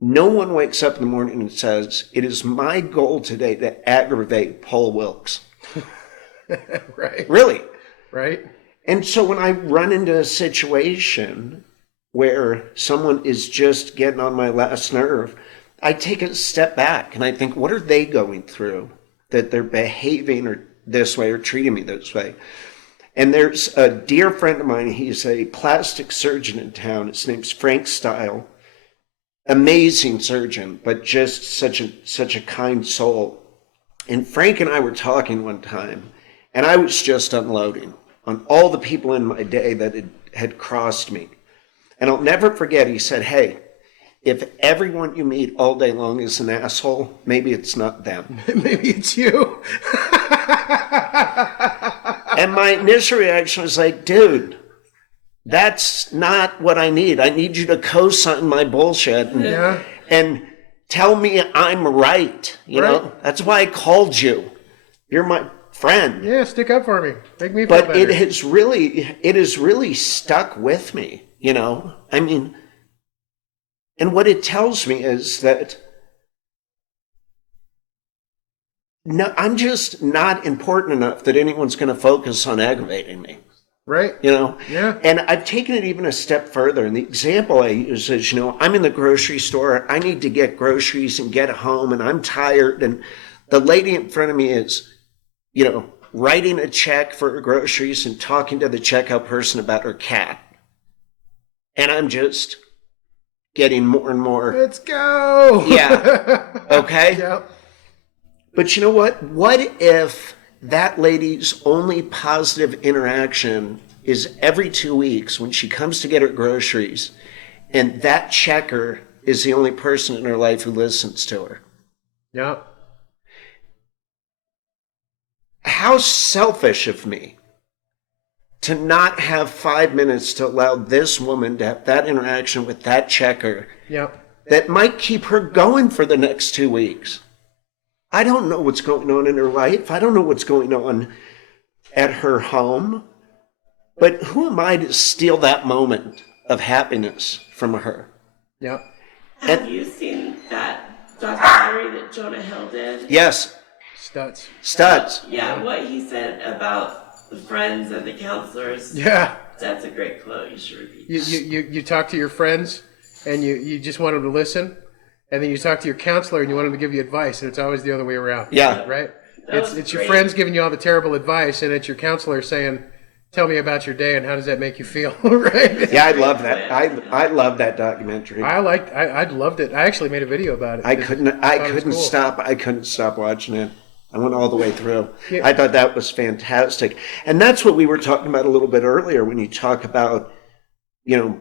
no one wakes up in the morning and says, it is my goal today to aggravate Paul Wilkes. Right. Really. Right. And so when I run into a situation where someone is just getting on my last nerve, I take a step back and I think, what are they going through that they're behaving or this way or treating me this way? And there's a dear friend of mine. He's a plastic surgeon in town. His name's Frank Style. Amazing surgeon, but just such a kind soul. And Frank and I were talking one time, and I was just unloading on all the people in my day that had crossed me. And I'll never forget, he said, hey, if everyone you meet all day long is an asshole, maybe it's not them. Maybe it's you. And my initial reaction was like, dude, that's not what I need. I need you to co-sign my bullshit and tell me I'm right. You know, that's why I called you. You're my friend. Yeah, stick up for me. Make me feel But better. it has really stuck with me, I mean, and what it tells me is that no, I'm just not important enough that anyone's going to focus on aggravating me. Right. Yeah. And I've taken it even a step further. And the example I use is, I'm in the grocery store. I need to get groceries and get home, and I'm tired. And the lady in front of me is, writing a check for her groceries and talking to the checkout person about her cat. And I'm just getting more and more. Let's go. Yeah. Okay. Yep. But you know what? What if that lady's only positive interaction is every 2 weeks when she comes to get her groceries, and that checker is the only person in her life who listens to her? Yep. How selfish of me to not have 5 minutes to allow this woman to have that interaction with that checker Yep. that might keep her going for the next 2 weeks. I don't know what's going on in her life. I don't know what's going on at her home. But who am I to steal that moment of happiness from her? Yeah. Have you seen that documentary that Jonah Hill did? Yes. Studs. Yeah, what he said about the friends and the counselors. Yeah. That's a great quote. You should repeat. You talk to your friends and you just want them to listen, and then you talk to your counselor and you want them to give you advice, and it's always the other way around. Yeah. Right? That It's your friends giving you all the terrible advice, and it's your counselor saying, tell me about your day and how does that make you feel, right? Yeah, I love that. I love that documentary. I loved it. I actually made a video about it. I couldn't cool. stop. I couldn't stop watching it. I went all the way through. Yeah. I thought that was fantastic. And that's what we were talking about a little bit earlier when you talk about,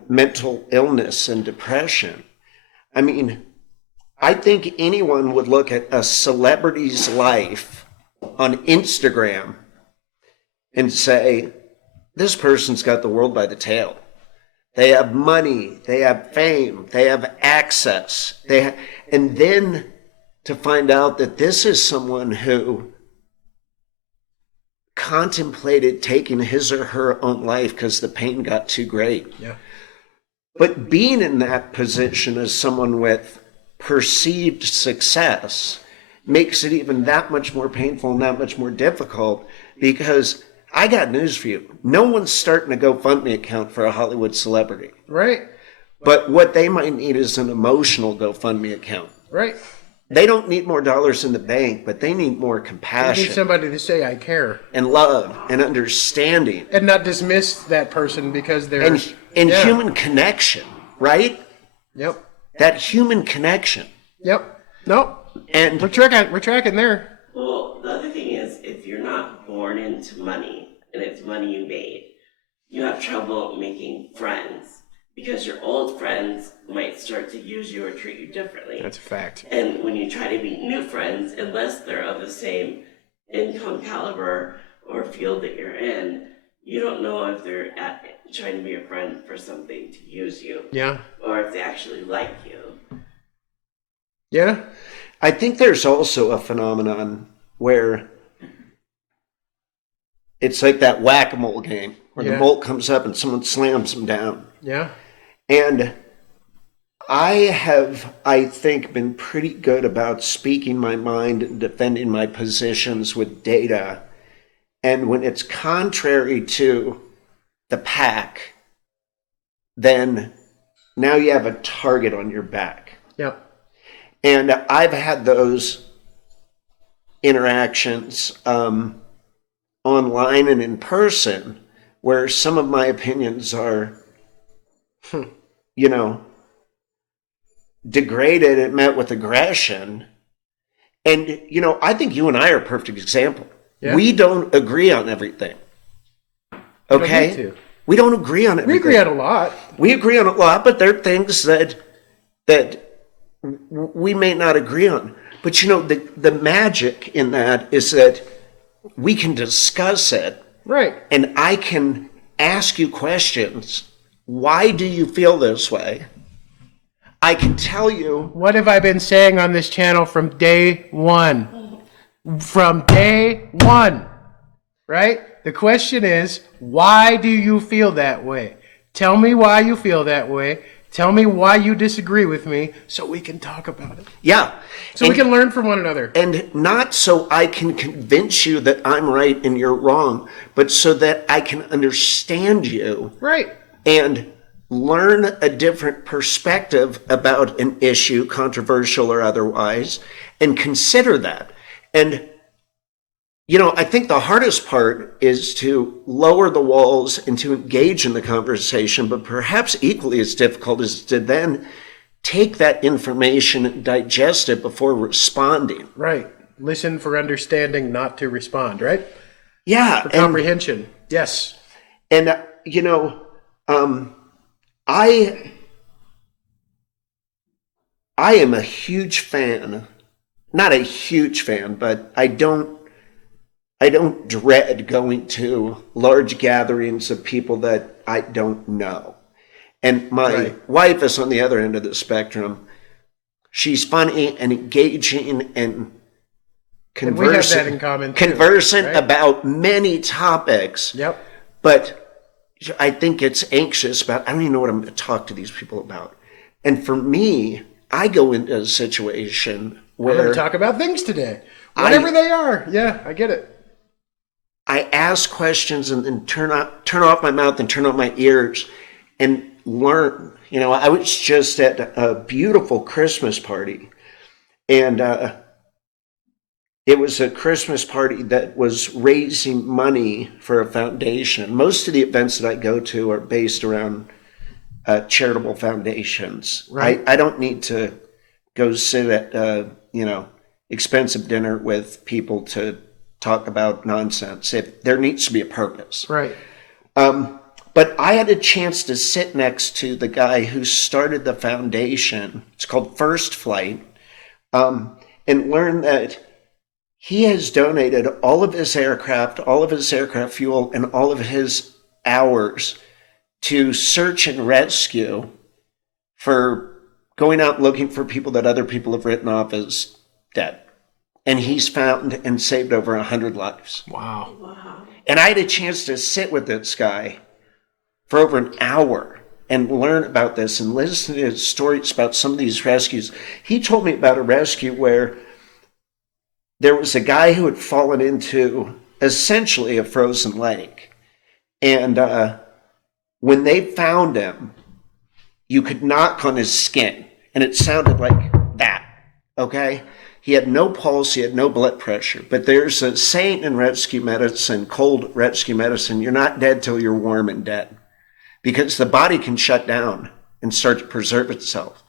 mental illness and depression. I mean, I think anyone would look at a celebrity's life on Instagram and say, this person's got the world by the tail. They have money, they have fame, they have access, and then to find out that this is someone who contemplated taking his or her own life because the pain got too great. Yeah. But being in that position as someone with perceived success makes it even that much more painful and that much more difficult, because I got news for you. No one's starting a GoFundMe account for a Hollywood celebrity. Right. But what they might need is an emotional GoFundMe account. Right. They don't need more dollars in the bank, but they need more You compassion need somebody to say, I care. and love and understanding And not dismiss that person because they're... and Yeah. human connection, right? Yep. That human connection. Yep. Nope. And We're tracking there. Well, the other thing is, if you're not born into money and it's money you made, you have trouble making friends because your old friends might start to use you or treat you differently. That's a fact. And when you try to meet new friends, unless they're of the same income caliber or field that you're in, you don't know if they're trying to be a friend for something to use you, Yeah. or if they actually like you. Yeah. I think there's also a phenomenon where it's like that whack-a-mole game where the Yeah. bolt comes up and someone slams them down. Yeah. And I have, I think, been pretty good about speaking my mind and defending my positions with data. And when it's contrary to the pack, then now you have a target on your back. Yep. And I've had those interactions online and in person where some of my opinions are, degraded and met with aggression. And, I think you and I are a perfect example. Yeah. We don't agree on everything. Okay? need to. We don't agree on everything. We agree on a lot. We agree on a lot, but there are things that we may not agree on. But the magic in that is that we can discuss it, Right. and I can ask you questions. Why do you feel this way? I can tell you. What have I been saying on this channel from day one? From day one, right? The question is, why do you feel that way? Tell me why you feel that way. Tell me why you disagree with me so we can talk about it. Yeah. So we can learn from one another. And not so I can convince you that I'm right and you're wrong, but so that I can understand you. Right. And learn a different perspective about an issue, controversial or otherwise, and consider that. And, I think the hardest part is to lower the walls and to engage in the conversation, but perhaps equally as difficult is to then take that information and digest it before responding. Right. Listen for understanding, not to respond, right? Yeah. For comprehension. Yes. And, I am a huge fan, not a huge fan, but I don't dread going to large gatherings of people that I don't know. And my wife is on the other end of the spectrum. She's funny and engaging and And we have that in common, too, conversant right? about many topics. Yep. But I think it's anxious about, I don't even know what I'm going to talk to these people about. And for me, I go into a situation We're going where to talk about things today. Whatever they are. Yeah, I get it. I ask questions and then turn off my mouth and turn off my ears and learn. You know, I was just at a beautiful Christmas party, and it was a Christmas party that was raising money for a foundation. Most of the events that I go to are based around charitable foundations. Right. I don't need to go sit at, expensive dinner with people to talk about nonsense. There needs to be a purpose. Right. But I had a chance to sit next to the guy who started the foundation. It's called First Flight, and learn that he has donated all of his aircraft fuel, and all of his hours to search and rescue, for going out looking for people that other people have written off as dead. And he's found and saved over 100 lives. Wow. Wow. And I had a chance to sit with this guy for over an hour and learn about this and listen to his stories about some of these rescues. He told me about a rescue where there was a guy who had fallen into essentially a frozen lake. And when they found him, you could knock on his skin, and it sounded like that, okay? He had no pulse, he had no blood pressure. But there's a saying in rescue medicine, cold rescue medicine, you're not dead till you're warm and dead. Because the body can shut down and start to preserve itself.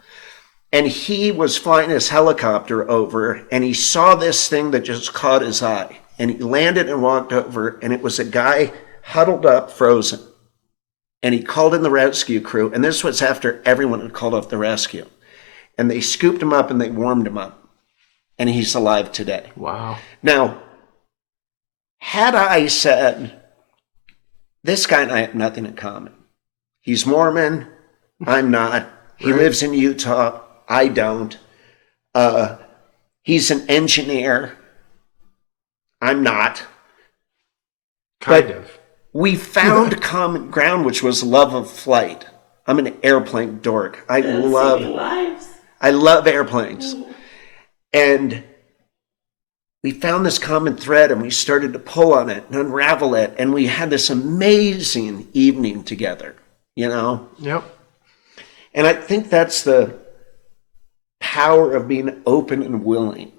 And he was flying his helicopter over, and he saw this thing that just caught his eye. And he landed and walked over, and it was a guy huddled up, frozen. And he called in the rescue crew, and this was after everyone had called off the rescue. And they scooped him up and they warmed him up. And he's alive today. Wow. Now, had I said, this guy and I have nothing in common. He's Mormon, I'm not. He lives in Utah, I don't. He's an engineer, I'm not. Kind of. We found common ground, which was love of flight. I'm an airplane dork. I Saving lives. love airplanes. And we found this common thread, and we started to pull on it and unravel it. And we had this amazing evening together, you know? Yep. And I think that's the power of being open and willing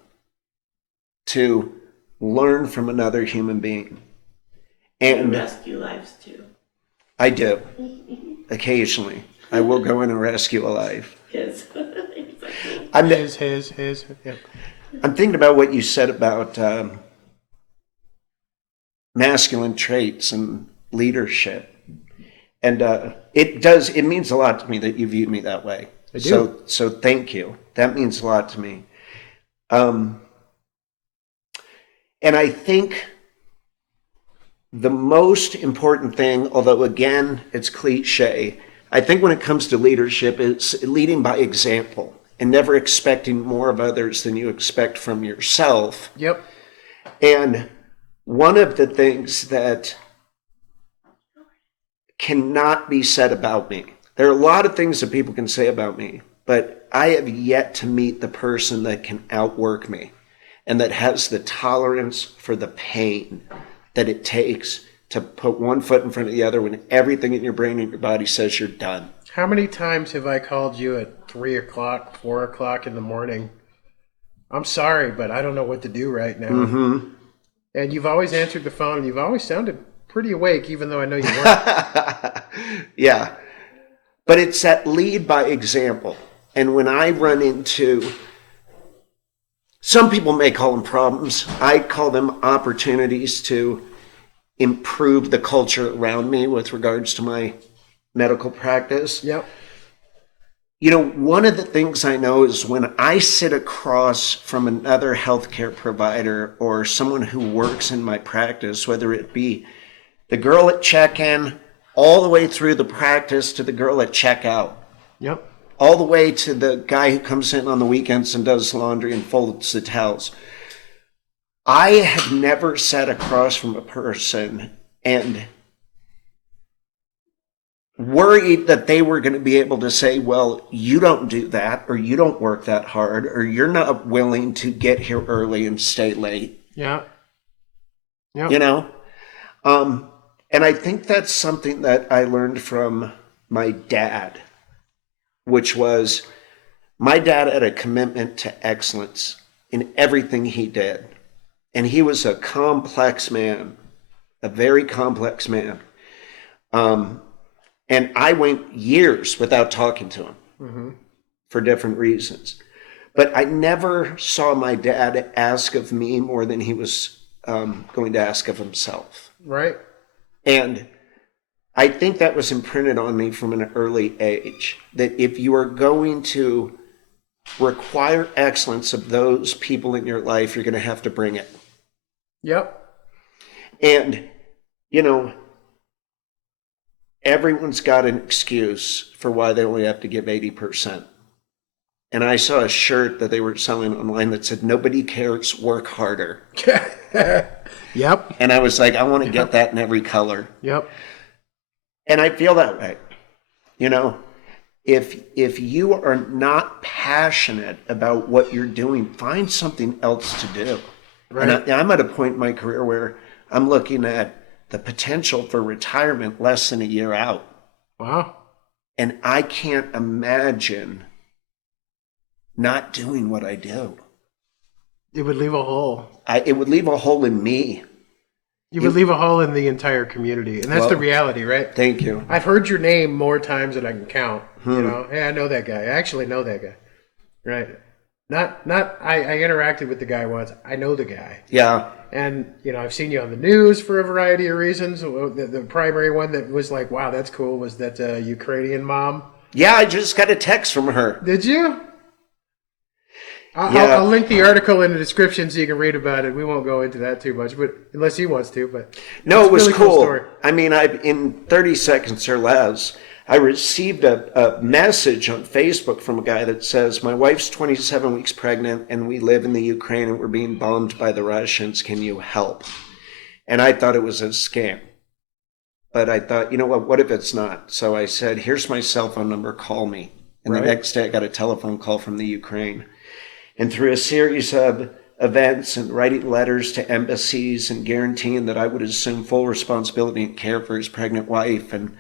to learn from another human being. And rescue lives too. I do. Occasionally. I will go in and rescue a life. Yes. Exactly. His. Yeah. I'm thinking about what you said about masculine traits and leadership. And it means a lot to me that you view me that way. I do. So thank you. That means a lot to me. And I think the most important thing, although again, it's cliche, I think when it comes to leadership, it's leading by example and never expecting more of others than you expect from yourself. Yep. And one of the things that cannot be said about me, there are a lot of things that people can say about me, but I have yet to meet the person that can outwork me and that has the tolerance for the pain that it takes to put one foot in front of the other when everything in your brain and your body says you're done. How many times have I called you at 3 o'clock, 4 o'clock in the morning? I'm sorry, but I don't know what to do right now. Mm-hmm. And you've always answered the phone, and you've always sounded pretty awake, even though I know you weren't. Yeah. But it's that lead by example. And when I run into, some people may call them problems, I call them opportunities to improve the culture around me with regards to my medical practice. Yep. You know, one of the things I know is when I sit across from another healthcare provider or someone who works in my practice, whether it be the girl at check-in, all the way through the practice to the girl at checkout, Yep. all the way to the guy who comes in on the weekends and does laundry and folds the towels, I had never sat across from a person and worried that they were going to be able to say, well, you don't do that, or you don't work that hard, or you're not willing to get here early and stay late. Yeah. Yep. You know? And I think that's something that I learned from my dad, which was my dad had a commitment to excellence in everything he did. And he was a complex man, a very complex man. And I went years without talking to him for different reasons. But I never saw my dad ask of me more than he was going to ask of himself. Right. And I think that was imprinted on me from an early age, that if you are going to require excellence of those people in your life, you're going to have to bring it. Yep. And, you know, everyone's got an excuse for why they only have to give 80%. And I saw a shirt that they were selling online that said, nobody cares, work harder. Yep. And I was like, I want to get that in every color. Yep. And I feel that way. You know, if you are not passionate about what you're doing, find something else to do. Right. And I'm at a point in my career where I'm looking at the potential for retirement less than a year out. Wow. And I can't imagine not doing what I do. It would leave a hole. It would leave a hole in me. You would leave a hole in the entire community. And that's the reality, right? Thank you. I've heard your name more times than I can count. You know, hey, I know that guy. I actually know that guy. Right. I interacted with the guy once. I know the guy. Yeah. And, you know, I've seen you on the news for a variety of reasons. The primary one that was like, wow, that's cool, was that Ukrainian mom. Yeah, I just got a text from her. Did you? I'll link the article in the description so you can read about it. We won't go into that too much, but unless he wants to. But no, it was really cool. Story. I mean, in 30 seconds or less, I received a message on Facebook from a guy that says, my wife's 27 weeks pregnant and we live in the Ukraine and we're being bombed by the Russians. Can you help? And I thought it was a scam. But I thought, you know what if it's not? So I said, here's my cell phone number, call me. And the next day I got a telephone call from the Ukraine. And through a series of events and writing letters to embassies and guaranteeing that I would assume full responsibility and care for his pregnant wife and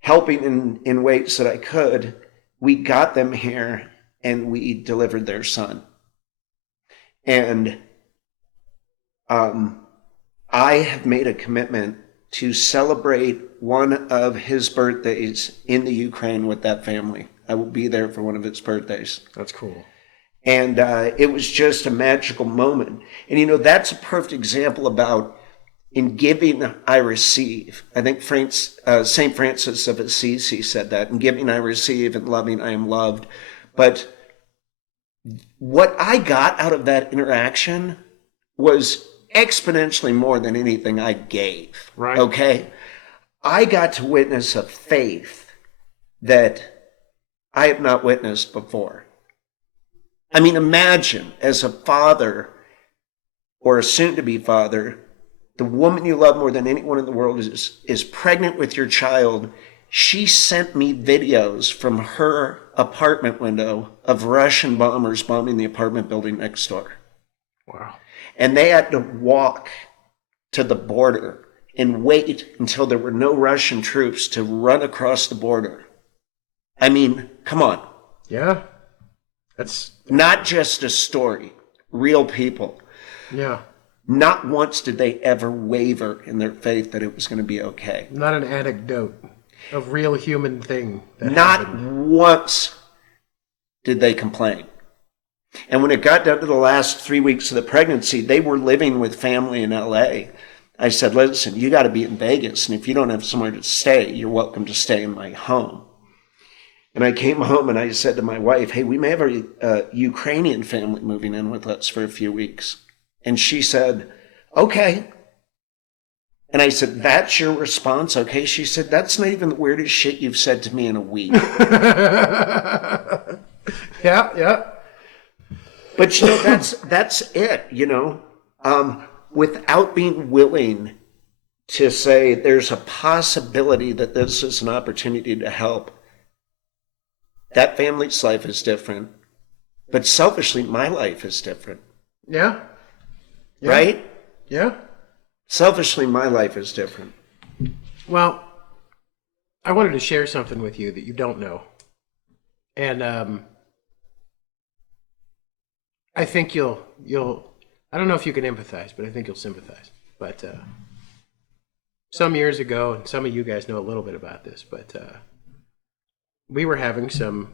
helping in ways that I could, we got them here and we delivered their son. And I have made a commitment to celebrate one of his birthdays in the Ukraine with that family. I will be there for one of his birthdays. That's cool. And it was just a magical moment. And, you know, that's a perfect example about in giving, I receive. I think St. Francis of Assisi said that. In giving, I receive. In loving, I am loved. But what I got out of that interaction was exponentially more than anything I gave. Right. Okay? I got to witness a faith that I have not witnessed before. I mean, imagine as a father or a soon-to-be father, the woman you love more than anyone in the world is pregnant with your child. She sent me videos from her apartment window of Russian bombers bombing the apartment building next door. Wow. And they had to walk to the border and wait until there were no Russian troops to run across the border. I mean, come on. Yeah. That's not just a story, real people. Yeah. Not once did they ever waver in their faith that it was going to be okay. Not an anecdote of real human thing. Not happened. once did they complain. And when it got down to the last 3 weeks of the pregnancy, they were living with family in LA. I said, listen, you got to be in Vegas. And if you don't have somewhere to stay, you're welcome to stay in my home. And I came home and I said to my wife, hey, we may have a Ukrainian family moving in with us for a few weeks. And she said, okay. And I said, that's your response? Okay. She said, that's not even the weirdest shit you've said to me in a week. Yeah. But, you know, that's it, you know. without being willing to say there's a possibility that this is an opportunity to help. That family's life is different, but selfishly, my life is different. Yeah. Yeah. Right? Yeah. Selfishly, my life is different. Well, I wanted to share something with you that you don't know. And I think you'll I don't know if you can empathize, but I think you'll sympathize. But some years ago, and some of you guys know a little bit about this, but we were having some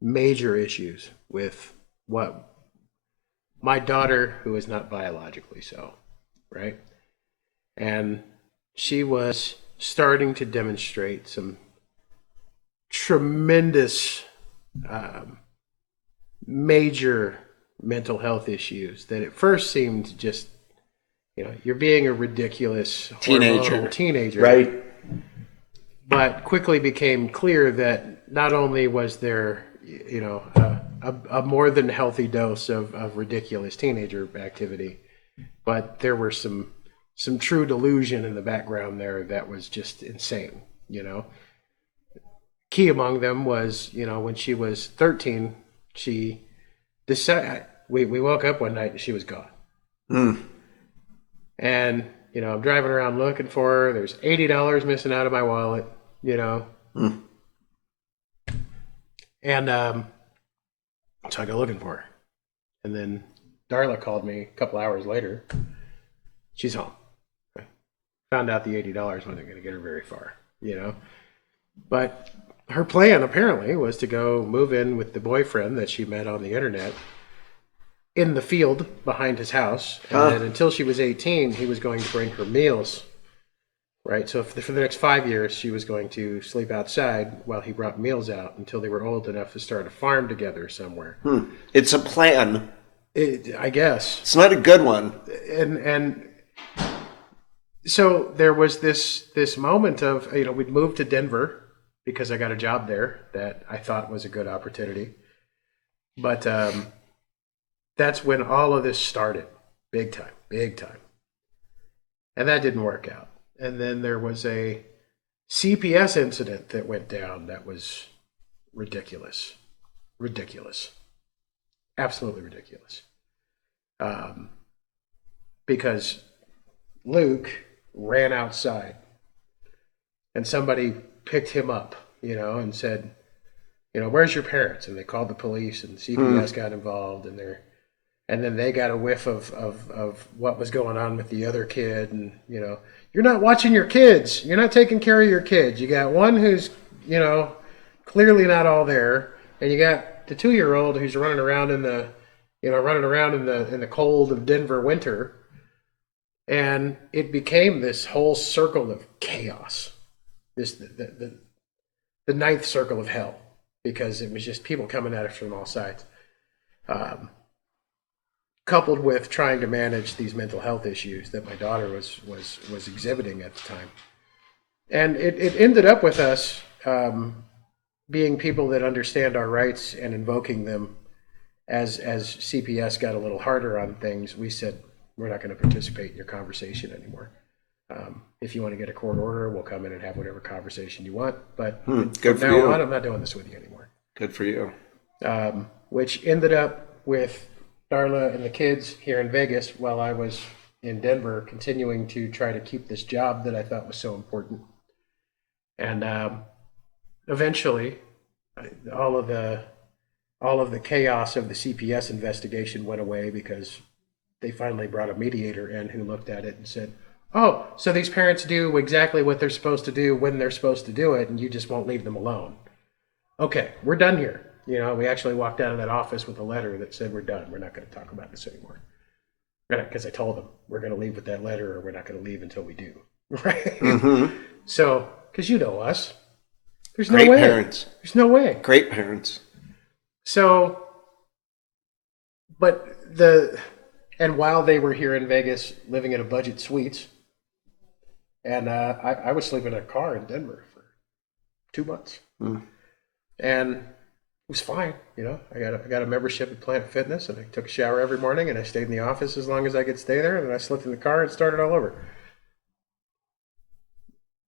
major issues with what my daughter, who is not biologically so, right? And she was starting to demonstrate some tremendous major mental health issues that at first seemed just, you're being a ridiculous teenager, right? But quickly became clear that not only was there, a more than healthy dose of ridiculous teenager activity, but there were some true delusion in the background there that was just insane. Key among them was, when she was 13, she decided, we woke up one night and she was gone. And, I'm driving around looking for her. There's $80 missing out of my wallet, And so I go looking for her. And then Darla called me a couple hours later. She's home. Found out the $80 wasn't going to get her very far, But her plan apparently was to go move in with the boyfriend that she met on the internet in the field behind his house. And then until she was 18, he was going to bring her meals, right? So for the next 5 years, she was going to sleep outside while he brought meals out until they were old enough to start a farm together somewhere. It's a plan. I guess. It's not a good one. And so there was this moment of, we'd moved to Denver because I got a job there that I thought was a good opportunity. But that's when all of this started, big time. And that didn't work out. And then there was a CPS incident that went down that was ridiculous. Absolutely ridiculous. Because Luke ran outside and somebody picked him up, and said, where's your parents? And they called the police and CPS got involved and then they got a whiff of what was going on with the other kid. And, you're not watching your kids. You're not taking care of your kids. You got one who's, clearly not all there. And you got the 2-year-old who's running around in the cold of Denver winter. And it became this whole circle of chaos, the ninth circle of hell, because it was just people coming at us from all sides, coupled with trying to manage these mental health issues that my daughter was exhibiting at the time. And it ended up with us being people that understand our rights and invoking them. As CPS got a little harder on things, we said, we're not going to participate in your conversation anymore. If you want to get a court order, we'll come in and have whatever conversation you want. But from now on, I'm not doing this with you anymore. Good for you. Which ended up with Darla and the kids here in Vegas while I was in Denver, continuing to try to keep this job that I thought was so important. And eventually, all of the chaos of the CPS investigation went away because they finally brought a mediator in who looked at it and said, oh, so these parents do exactly what they're supposed to do when they're supposed to do it, and you just won't leave them alone. Okay, we're done here. We actually walked out of that office with a letter that said, we're done. We're not going to talk about this anymore. Because I told them, we're going to leave with that letter, or we're not going to leave until we do. Right? Mm-hmm. So, because you know us. There's Great no way. parents. There's no way. Great parents. So, and while they were here in Vegas living in a budget suites, and I was sleeping in a car in Denver for 2 months. And was fine. You know, I got a membership at Planet Fitness, and I took a shower every morning, and I stayed in the office as long as I could stay there, and then I slipped in the car and started all over.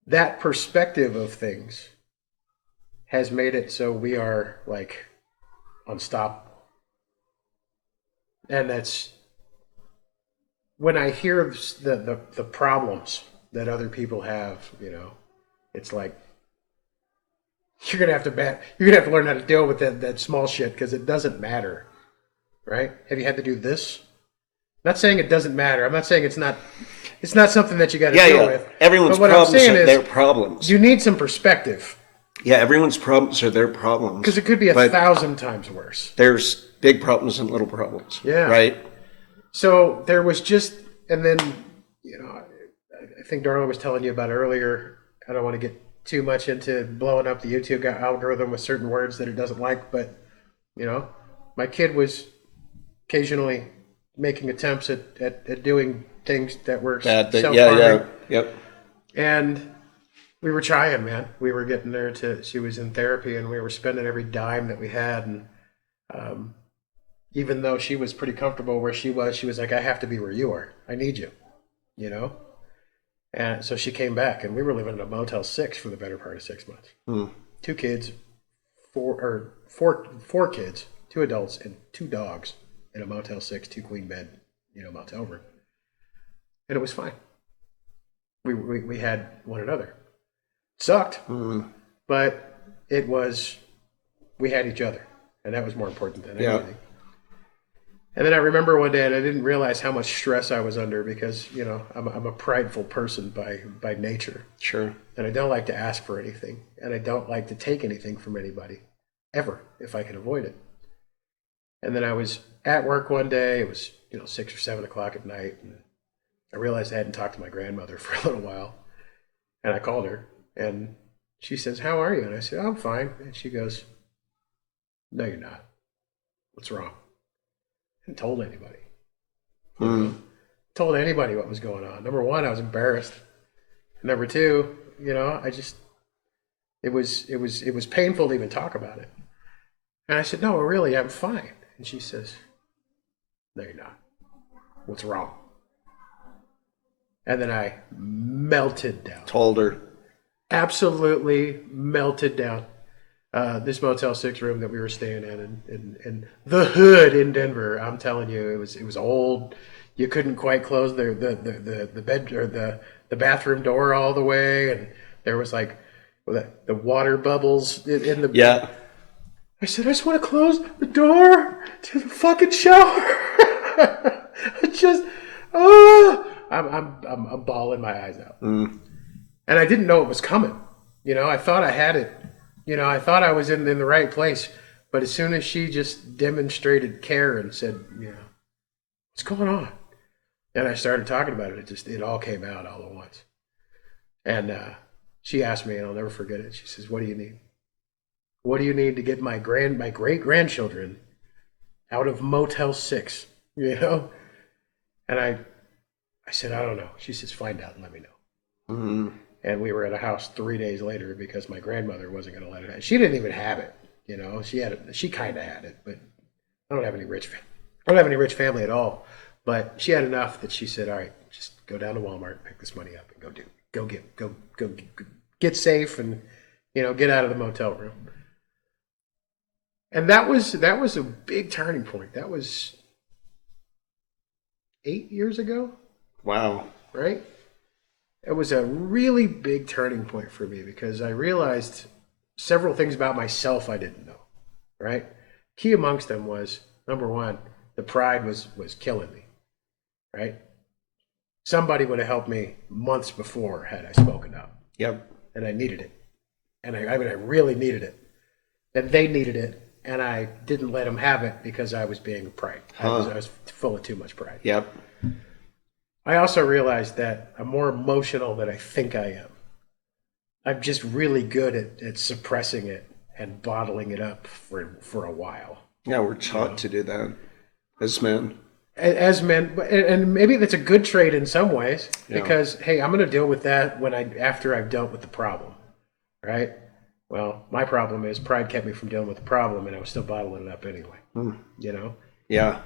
That perspective of things has made it so we are like unstoppable. And that's when I hear the problems that other people have, you know, it's like you're gonna have to learn how to deal with that small shit because it doesn't matter, right? Have you had to do this? I'm not saying it doesn't matter. I'm not saying it's not something that you got to deal with. Everyone's but what problems I'm saying are is, their problems. you need some perspective. Yeah, everyone's problems are their problems. Because it could be 1,000 times worse. There's big problems and little problems. Yeah. Right? So there was just, and then, you know, I think Darla was telling you about earlier, I don't want to get too much into blowing up the YouTube algorithm with certain words that it doesn't like, but, you know, my kid was occasionally making attempts at doing things that were self-harming. Yeah. Yep. And we were trying, man. We were getting there she was in therapy, and we were spending every dime that we had. And even though she was pretty comfortable where she was like, I have to be where you are. I need you, you know? And so she came back, and we were living in a Motel 6 for the better part of 6 months. 2 kids, four kids, 2 adults, and 2 dogs in a Motel 6, 2 queen bed, you know, motel room. And it was fine. We had one another. It sucked, but we had each other, and that was more important than anything. And then I remember one day, and I didn't realize how much stress I was under because, you know, I'm a prideful person by nature. Sure. And I don't like to ask for anything, and I don't like to take anything from anybody, ever, if I can avoid it. And then I was at work one day. It was, you know, 6 or 7 o'clock at night, and I realized I hadn't talked to my grandmother for a little while. And I called her, and she says, "How are you?" And I said, "I'm fine." And she goes, "No, you're not. What's wrong?" I hadn't told anybody. You know? Told anybody what was going on. Number one, I was embarrassed. Number two, you know, it was painful to even talk about it. And I said, "No, really, I'm fine." And she says, "No, you're not. What's wrong?" And then I melted down. Told her. Absolutely melted down. This Motel 6 room that we were staying in the hood in Denver. I'm telling you, it was old. You couldn't quite close the bed or the bathroom door all the way, and there was like the water bubbles in the. Yeah. I said, "I just want to close the door to the fucking shower." I'm bawling my eyes out. And I didn't know it was coming. You know, I thought I had it. You know, I thought I was in the right place. But as soon as she just demonstrated care and said, you know, "What's going on?" And I started talking about it. It all came out all at once. And she asked me, and I'll never forget it. She says, "What do you need? What do you need to get my great grandchildren out of Motel 6? You know?" And I said, "I don't know." She says, "Find out and let me know." And we were at a house 3 days later because my grandmother wasn't going to let it out. She didn't even have it, you know. She kind of had it, but I don't have any rich family at all. But she had enough that she said, "All right, just go down to Walmart, pick this money up, and go get safe, and, you know, get out of the motel room." And that was a big turning point. That was 8 years ago. Wow. Right? It was a really big turning point for me because I realized several things about myself I didn't know. Right? Key amongst them was, number one, the pride was killing me. Right? Somebody would have helped me months before had I spoken up. Yep. And I needed it. And I really needed it. And they needed it. And I didn't let them have it because I was being pride. I was full of too much pride. Yep. I also realized that I'm more emotional than I think I am. I'm just really good at suppressing it and bottling it up for a while. Yeah, we're taught to do that as men. As men, and maybe that's a good trait in some ways because, hey, I'm going to deal with that after I've dealt with the problem, right? Well, my problem is pride kept me from dealing with the problem, and I was still bottling it up anyway. You know. Yeah.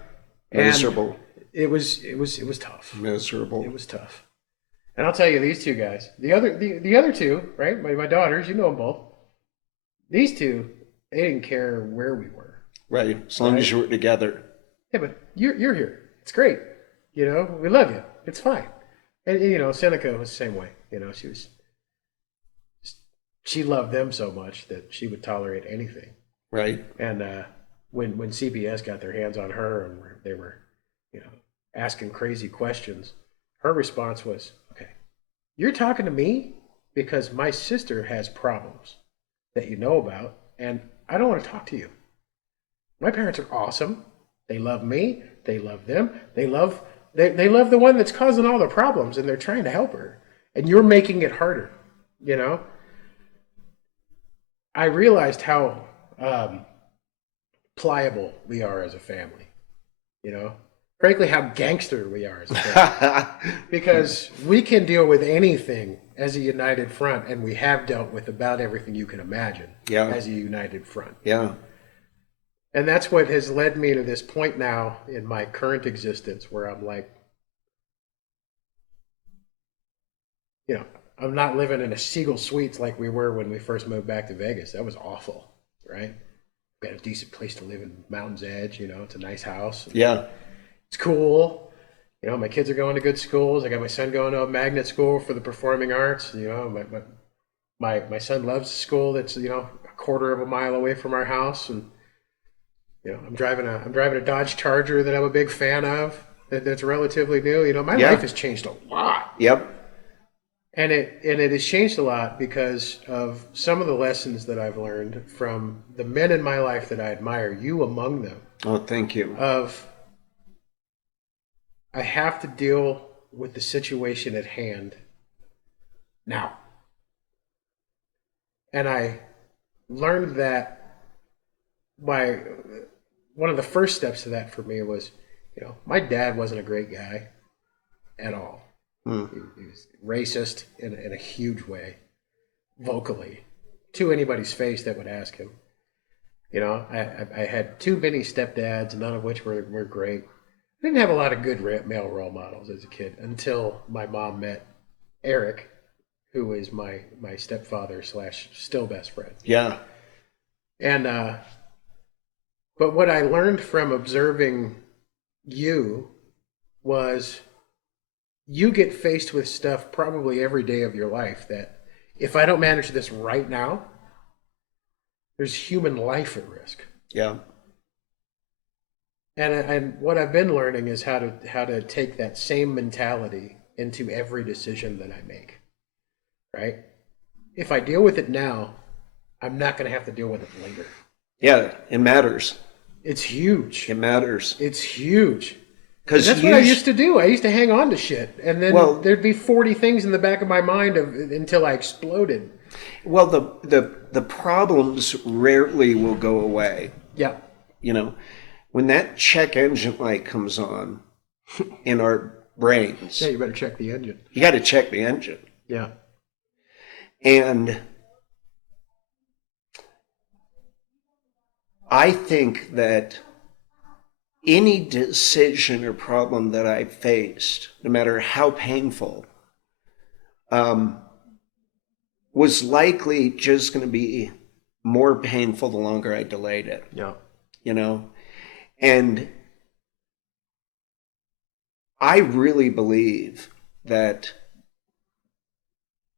And Miserable. it was tough. Miserable. It was tough. And I'll tell you, these two guys, the other two, right? My daughters, you know them both. These two, they didn't care where we were. Right. As long as you were together. Yeah, but you're here. It's great. You know, we love you. It's fine. And you know, Seneca was the same way. You know, she loved them so much that she would tolerate anything. Right. And when CBS got their hands on her and they were, you know, asking crazy questions, her response was, "Okay, you're talking to me because my sister has problems that you know about, and I don't want to talk to you. My parents are awesome. They love me. They love them. They love the one that's causing all the problems, and they're trying to help her. And you're making it harder." You know, I realized how pliable we are as a family. You know, frankly, how gangster we are as a family. Because we can deal with anything as a united front, and we have dealt with about everything you can imagine as a united front. Yeah. And that's what has led me to this point now in my current existence where I'm like, you know, I'm not living in a Siegel Suites like we were when we first moved back to Vegas. That was awful, right? Got a decent place to live in Mountain's Edge, you know, it's a nice house. Yeah. It's cool. You know, my kids are going to good schools. I got my son going to a magnet school for the performing arts. You know, my son loves the school that's, you know, a quarter of a mile away from our house. And, you know, I'm driving a Dodge Charger that I'm a big fan of that's relatively new. You know, my life has changed a lot. Yep. And it has changed a lot because of some of the lessons that I've learned from the men in my life that I admire, you among them. Oh, thank you. I have to deal with the situation at hand now. And I learned that one of the first steps to that for me was, you know, my dad wasn't a great guy at all. He was racist in a huge way, vocally, to anybody's face that would ask him. You know, I had too many stepdads, none of which were great. I didn't have a lot of good male role models as a kid until my mom met Eric, who is my stepfather / still best friend. Yeah. And but what I learned from observing you was you get faced with stuff probably every day of your life that if I don't manage this right now, there's human life at risk. Yeah. And what I've been learning is how to take that same mentality into every decision that I make. Right? If I deal with it now, I'm not going to have to deal with it later. Yeah, it matters. It's huge. It matters. It's huge. Because that's what I used to do. I used to hang on to shit, and then there'd be 40 things in the back of my mind until I exploded. Well, the problems rarely will go away. Yeah. You know, when that check engine light comes on in our brains, yeah, you better check the engine. You got to check the engine. Yeah. And I think that any decision or problem that I faced, no matter how painful, was likely just going to be more painful the longer I delayed it. Yeah. You know? And I really believe that,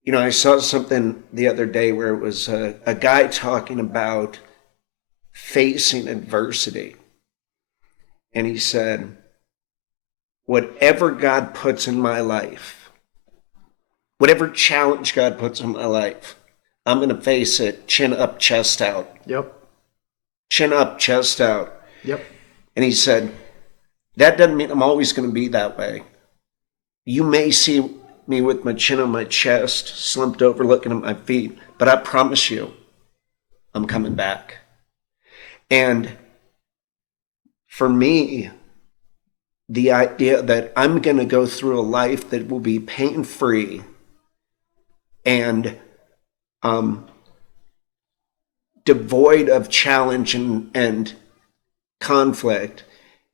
you know, I saw something the other day where it was a guy talking about facing adversity. And he said, whatever God puts in my life, whatever challenge God puts in my life, I'm going to face it chin up, chest out. Yep. Chin up, chest out. Yep. And he said, that doesn't mean I'm always going to be that way. You may see me with my chin on my chest, slumped over looking at my feet, but I promise you, I'm coming back. And for me, the idea that I'm going to go through a life that will be pain-free and devoid of challenge and conflict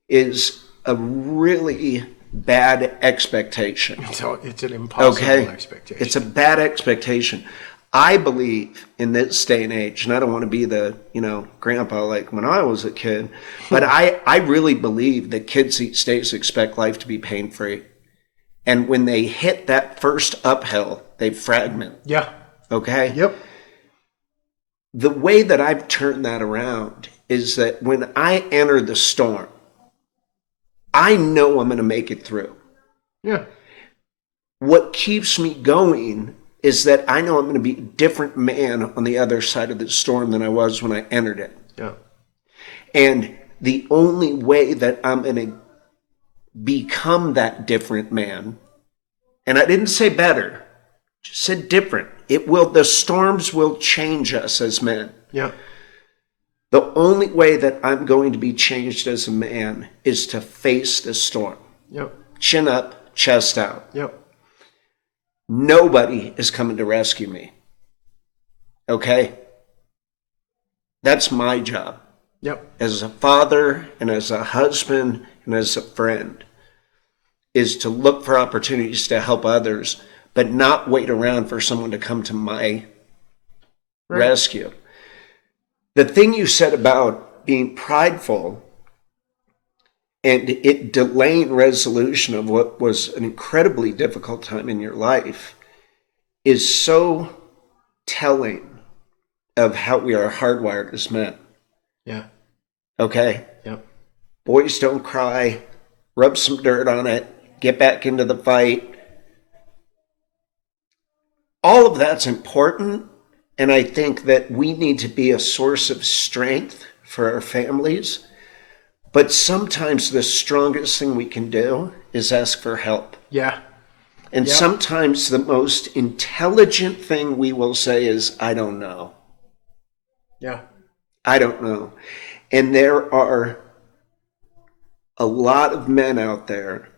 is a really bad expectation. So it's an impossible expectation. It's a bad expectation. I believe in this day and age, and I don't want to be the, grandpa like when I was a kid, but I really believe that kids these days expect life to be pain-free. And when they hit that first uphill, they fragment. Yeah. Okay? Yep. The way that I've turned that around is that when I enter the storm, I know I'm going to make it through. Yeah. What keeps me going is that I know I'm going to be a different man on the other side of the storm than I was when I entered it. Yeah. And the only way that I'm going to become that different man, and I didn't say better, just said different. The storms will change us as men. Yeah. The only way that I'm going to be changed as a man is to face the storm. Yep. Chin up, chest out. Yep. Nobody is coming to rescue me. Okay? That's my job. Yep. As a father and as a husband and as a friend, is to look for opportunities to help others, but not wait around for someone to come to my rescue. The thing you said about being prideful and it delaying resolution of what was an incredibly difficult time in your life is so telling of how we are hardwired as men. Yeah. Okay? Yep. Boys don't cry. Rub some dirt on it. Get back into the fight. All of that's important. And I think that we need to be a source of strength for our families. But sometimes the strongest thing we can do is ask for help. Yeah. And sometimes the most intelligent thing we will say is, I don't know. Yeah. I don't know. And there are a lot of men out there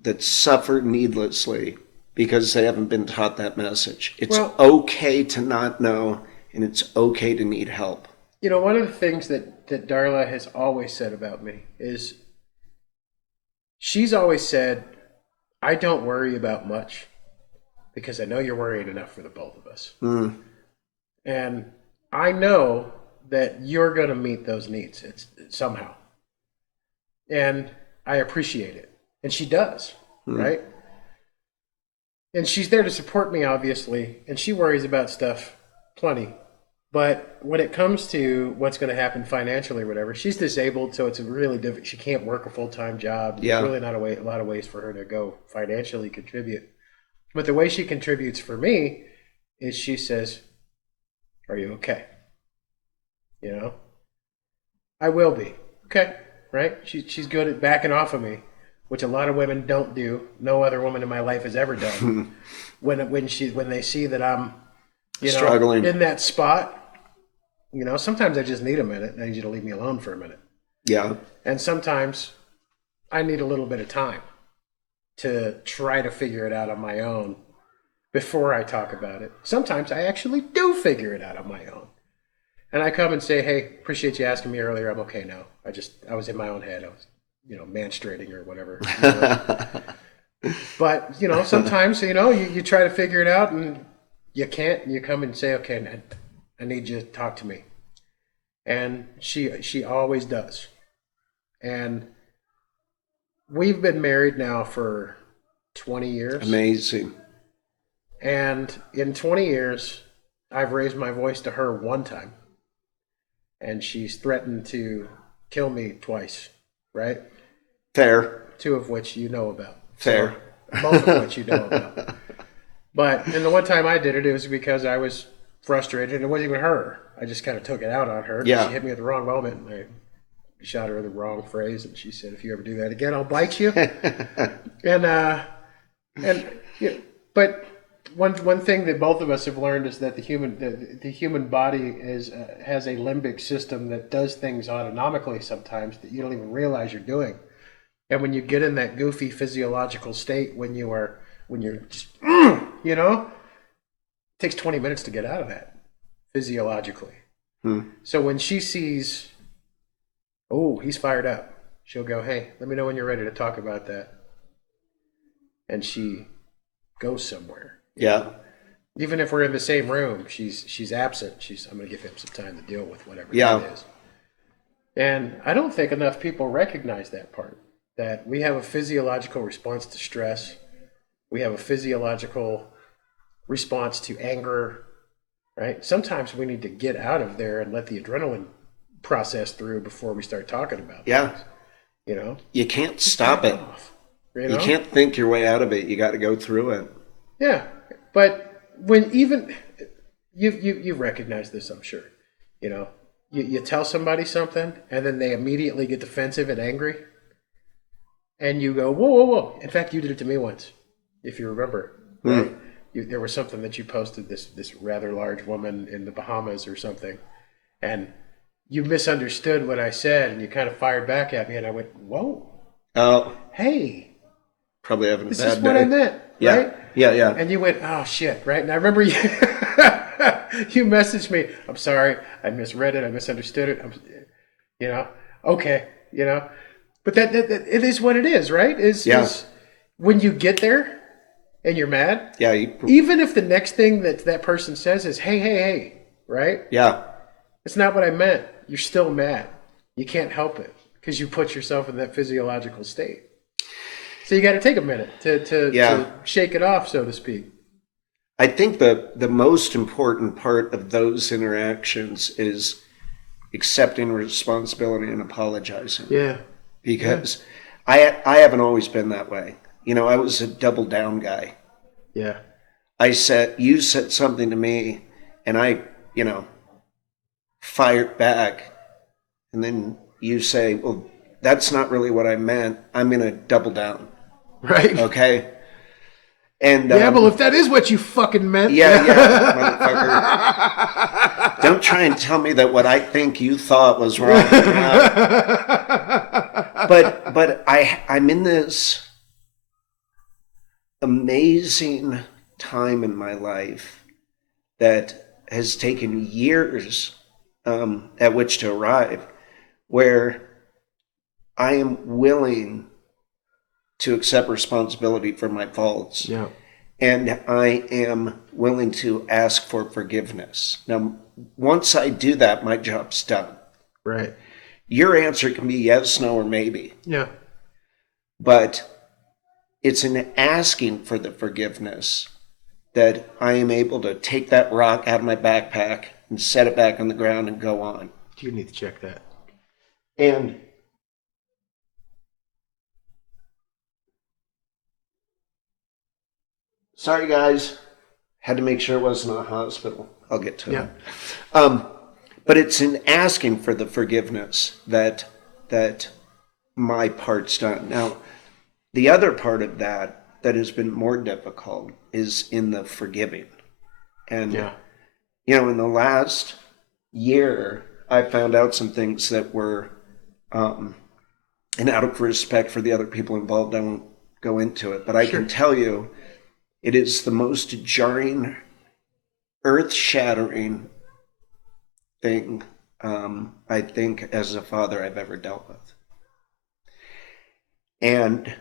that suffer needlessly because they haven't been taught that message. It's okay to not know, and it's okay to need help. One of the things that Darla has always said about me is she's always said, I don't worry about much because I know you're worrying enough for the both of us. Mm. And I know that you're going to meet those needs somehow. And I appreciate it. And she does, right? And she's there to support me, obviously. And she worries about stuff plenty. But when it comes to what's going to happen financially or whatever, she's disabled, so it's really difficult. She can't work a full-time job. Yeah. There's really not a lot of ways for her to go financially contribute. But the way she contributes for me is she says, are you okay? I will be. Okay, right? She's good at backing off of me, which a lot of women don't do. No other woman in my life has ever done. when they see that I'm struggling in that spot, sometimes I just need a minute. I need you to leave me alone for a minute. Yeah. And sometimes I need a little bit of time to try to figure it out on my own before I talk about it. Sometimes I actually do figure it out on my own. And I come and say, hey, appreciate you asking me earlier. I'm okay now. I was in my own head. I was, menstruating or whatever. But, sometimes, you try to figure it out and you can't. And you come and say, okay, I need you to talk to me. And she always does. And we've been married now for 20 years. Amazing. And in 20 years, I've raised my voice to her one time. And she's threatened to kill me twice, right? Fair. Two of which you know about. Fair. So, both of which you know about. And the one time I did it, it was because I was frustrated, and it wasn't even her. I just kind of took it out on her. Yeah. She hit me at the wrong moment, and I shot her the wrong phrase, and she said, if you ever do that again, I'll bite you. But one thing that both of us have learned is that the human body has a limbic system that does things autonomically sometimes that you don't even realize you're doing. And when you get in that goofy physiological state, when you're just, it takes 20 minutes to get out of that physiologically. So when she sees, oh, he's fired up, she'll go, hey, let me know when you're ready to talk about that. And she goes somewhere. Yeah. Even if we're in the same room, she's absent. I'm going to give him some time to deal with whatever Yeah. that is. And I don't think enough people recognize that part, that we have a physiological response to stress. We have a physiological response to anger, right? Sometimes we need to get out of there and let the adrenaline process through before we start talking about things, you know? You can't stop it. You can't think your way out of it. You got to go through it. Yeah, but when even you recognize this, I'm sure. You know, you tell somebody something, and then they immediately get defensive and angry, and you go, whoa, whoa, whoa. In fact, you did it to me once, if you remember. Right? There was something that you posted, this rather large woman in the Bahamas or something, and you misunderstood what I said, and you kind of fired back at me, and I went, whoa, hey. Probably having a bad day. This is what I meant, yeah. right? Yeah. And you went, oh, shit, right? And I remember you you messaged me, I'm sorry, I misread it, I misunderstood it. You know, okay, you know. But that it is what it is, right? Is when you get there and you're mad, even if the next thing that person says is, hey, right? Yeah. It's not what I meant. You're still mad. You can't help it because you put yourself in that physiological state. So you got to take a minute to shake it off, so to speak. I think the most important part of those interactions is accepting responsibility and apologizing. Yeah. Because I haven't always been that way. You know, I was a double down guy. Yeah. You said something to me, and I, fired back. And then you say, well, that's not really what I meant. I'm going to double down. Right. Okay. And well, if that is what you fucking meant. Yeah, motherfucker. Don't try and tell me that what I think you thought was wrong. But I'm in this amazing time in my life that has taken years at which to arrive, where I am willing to accept responsibility for my faults. Yeah. And I am willing to ask for forgiveness. Now, once I do that, my job's done. Right. Your answer can be yes, no, or maybe. Yeah. But it's in asking for the forgiveness that I am able to take that rock out of my backpack and set it back on the ground and go on. You need to check that. And sorry, guys. Had to make sure it wasn't a hospital. I'll get to it. But it's in asking for the forgiveness that my part's done. Now, the other part of that has been more difficult is in the forgiving. And, in the last year, I found out some things that were, and out of respect for the other people involved, I won't go into it. But I can tell you, it is the most jarring, earth-shattering thing, I think, as a father I've ever dealt with. And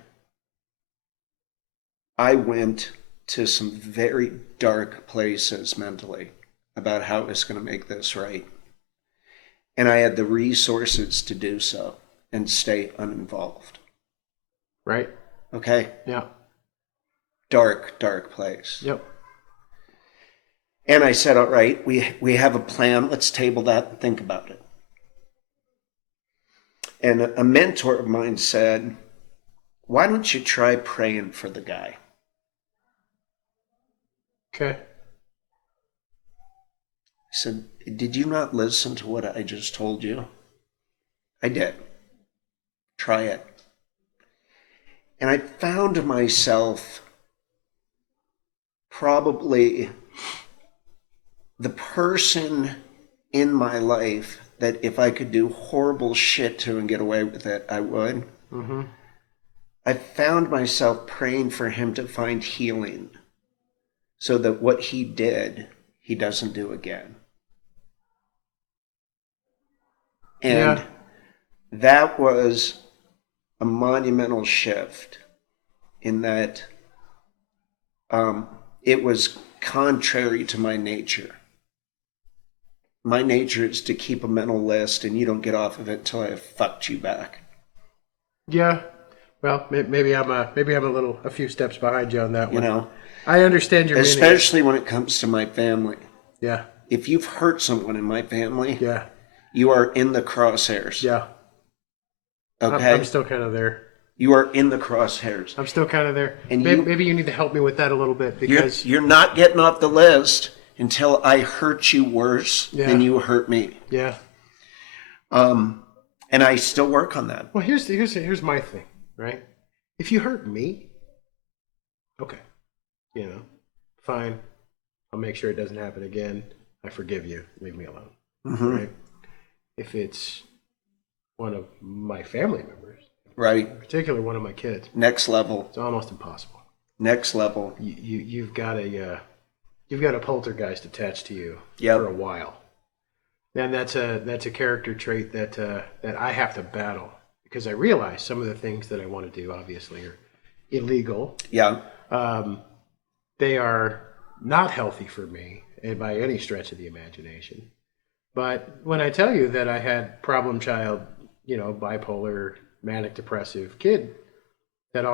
I went to some very dark places mentally about how I was going to make this right. And I had the resources to do so and stay uninvolved. Right. Okay? Yeah. Dark place. Yep. And I said, all right, we have a plan. Let's table that and think about it. And a mentor of mine said, why don't you try praying for the guy? Okay. I said, did you not listen to what I just told you? I did. Try it. And I found myself probably the person in my life that if I could do horrible shit to and get away with it, I would. Mm-hmm. I found myself praying for him to find healing so that what he did, he doesn't do again. And Yeah. that was a monumental shift in that it was contrary to my nature. My nature is to keep a mental list, and you don't get off of it until I have fucked you back. Yeah. Well, maybe I'm a few steps behind you on that one. You know, I understand your meaning. especially when it comes to my family. Yeah. If you've hurt someone in my family, Yeah. you are in the crosshairs. Yeah. Okay? I'm still kind of there. You are in the crosshairs. I'm still kind of there. And Maybe you need to help me with that a little bit because You're not getting off the list until I hurt you worse than you hurt me. yeah. And I still work on that. Well, here's my thing, right? If you hurt me, okay, fine. I'll make sure it doesn't happen again. I forgive you. Leave me alone, right? If it's one of my family members, Right. in particular one of my kids, Next level. it's almost impossible. Next level. You've got a poltergeist attached to you Yep. for a while. And that's a character trait that I have to battle because I realize some of the things that I want to do obviously are illegal. Yeah. They are not healthy for me by any stretch of the imagination. But when I tell you that I had problem child, bipolar, manic depressive kid, that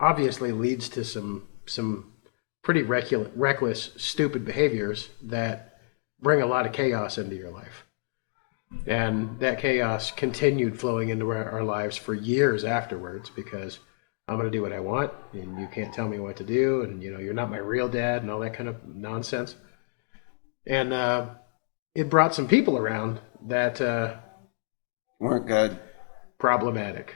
obviously leads to some pretty reckless, stupid behaviors that bring a lot of chaos into your life. And that chaos continued flowing into our lives for years afterwards because I'm going to do what I want and you can't tell me what to do and you're not my real dad and all that kind of nonsense. And it brought some people around that Weren't good. problematic.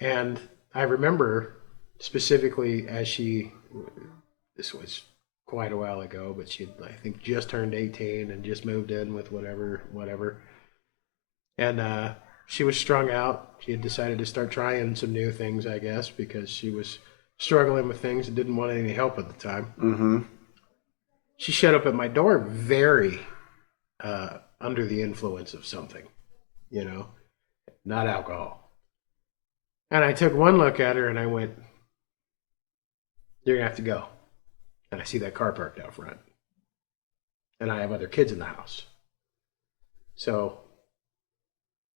And I remember specifically this was quite a while ago, but she'd, I think, just turned 18 and just moved in with whatever. And she was strung out. She had decided to start trying some new things, I guess, because she was struggling with things and didn't want any help at the time. Mm-hmm. She showed up at my door very under the influence of something, not alcohol. And I took one look at her and I went, "You're going to have to go." And I see that car parked out front. And I have other kids in the house. So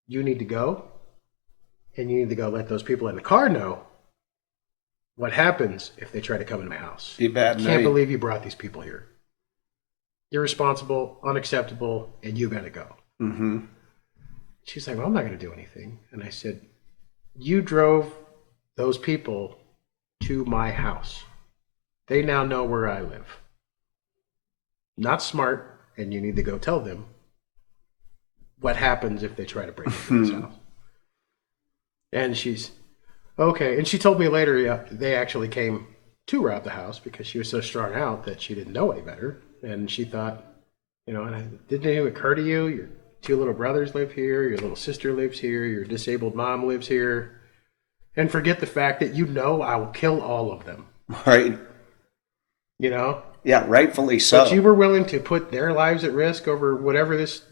you need to go. And you need to go let those people in the car know what happens if they try to come into my house. Be bad I night. can't believe you brought these people here. Irresponsible, unacceptable, and you got to go. Mm-hmm. She's like, "Well, I'm not going to do anything." And I said, "You drove those people to my house. They now know where I live. Not smart, and you need to go tell them what happens if they try to break into this house." And she's, okay. And she told me later, they actually came to rob the house because she was so strung out that she didn't know any better. And she thought, and didn't it even occur to you, your two little brothers live here, your little sister lives here, your disabled mom lives here. And forget the fact that I will kill all of them. Right. Yeah, rightfully so. But you were willing to put their lives at risk over whatever this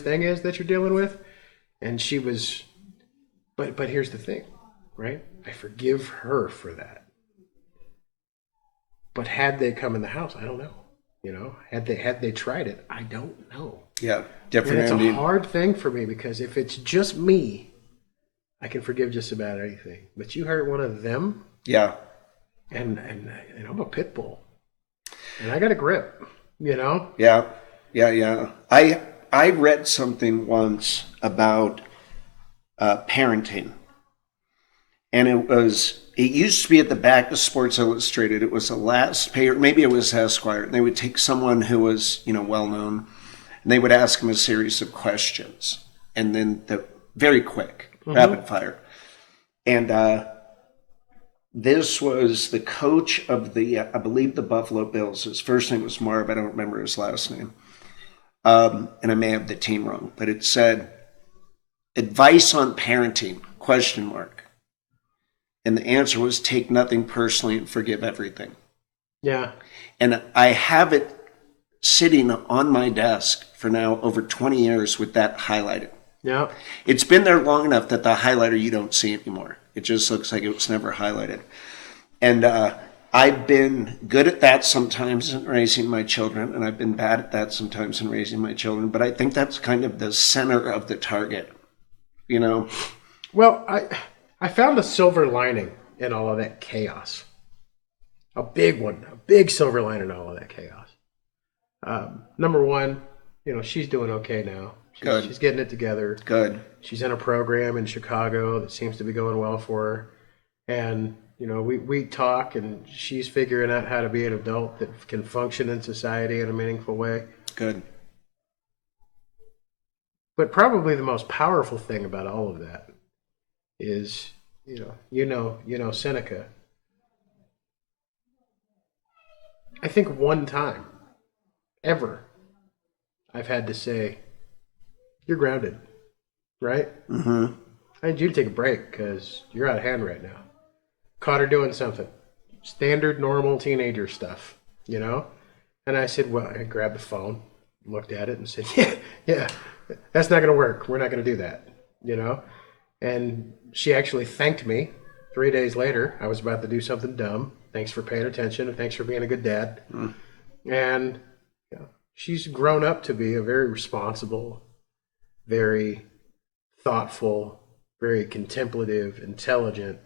thing is that you're dealing with. And she was, but here's the thing, right? I forgive her for that. But had they come in the house, I don't know. Had they tried it, I don't know. Yeah, different. And it's ending. a hard thing for me because if it's just me, I can forgive just about anything. But you hurt one of them, Yeah. and I'm a pit bull, and I got a grip, Yeah. I read something once about parenting, and it used to be at the back of Sports Illustrated. It was the last page, maybe it was Esquire, and they would take someone who was well known, and they would ask him a series of questions, and then very quick, rapid fire, and this was the coach of I believe the Buffalo Bills. His first name was Marv. I don't remember his last name. And I may have the team wrong, but it said, "Advice on parenting, ? And the answer was, take nothing personally and forgive everything." Yeah. And I have it sitting on my desk for now over 20 years with that highlighted. Yeah. It's been there long enough that the highlighter you don't see anymore. It just looks like it was never highlighted. And I've been good at that sometimes in raising my children, and I've been bad at that sometimes in raising my children. But I think that's kind of the center of the target, you know? Well, I found a silver lining in all of that chaos. A big one, a big silver lining in all of that chaos. Number one, she's doing okay now. Good. She's getting it together. Good. She's in a program in Chicago that seems to be going well for her. And, we talk, and she's figuring out how to be an adult that can function in society in a meaningful way. Good. But probably the most powerful thing about all of that is, Seneca. I think one time, ever, I've had to say, you're grounded, right? Mm-hmm. I need you to take a break because you're out of hand right now. Caught her doing something. Standard, normal teenager stuff, And I said, well, I grabbed the phone, looked at it and said, yeah, that's not going to work. We're not going to do that, And she actually thanked me 3 days later. I was about to do something dumb. Thanks for paying attention and thanks for being a good dad. Mm. And she's grown up to be a very responsible, very thoughtful, very contemplative, intelligent,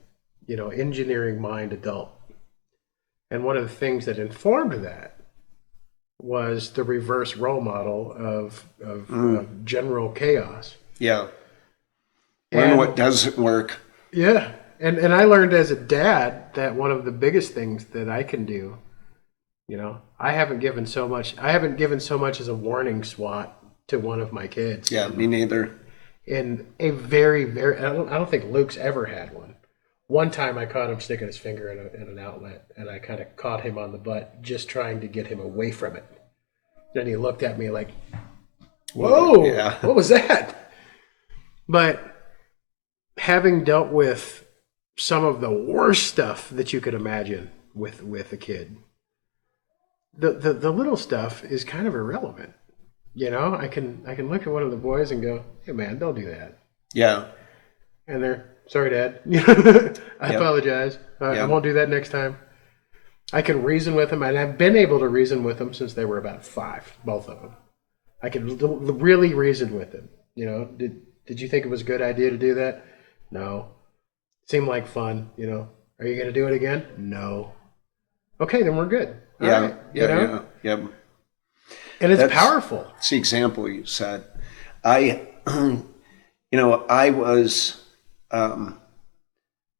engineering mind adult. And one of the things that informed that was the reverse role model of general chaos. Yeah. Learn what doesn't work. Yeah. And I learned as a dad that one of the biggest things that I can do, I haven't given so much as a warning swat to one of my kids. Yeah, me neither. In a very, very, I don't think Luke's ever had one. One time I caught him sticking his finger in an outlet, and I kind of caught him on the butt just trying to get him away from it. Then he looked at me like, whoa, yeah. What was that? But having dealt with some of the worst stuff that you could imagine with a kid, the little stuff is kind of irrelevant. I can look at one of the boys and go, hey man, don't do that. Yeah. And they're, sorry, Dad. I apologize. I won't do that next time. I can reason with them, and I've been able to reason with them since they were about 5, both of them. I can really reason with them. Did you think it was a good idea to do that? No. Seemed like fun. Are you going to do it again? No. Okay, then we're good. All right, yeah. And it's powerful. It's the example you said. I was, and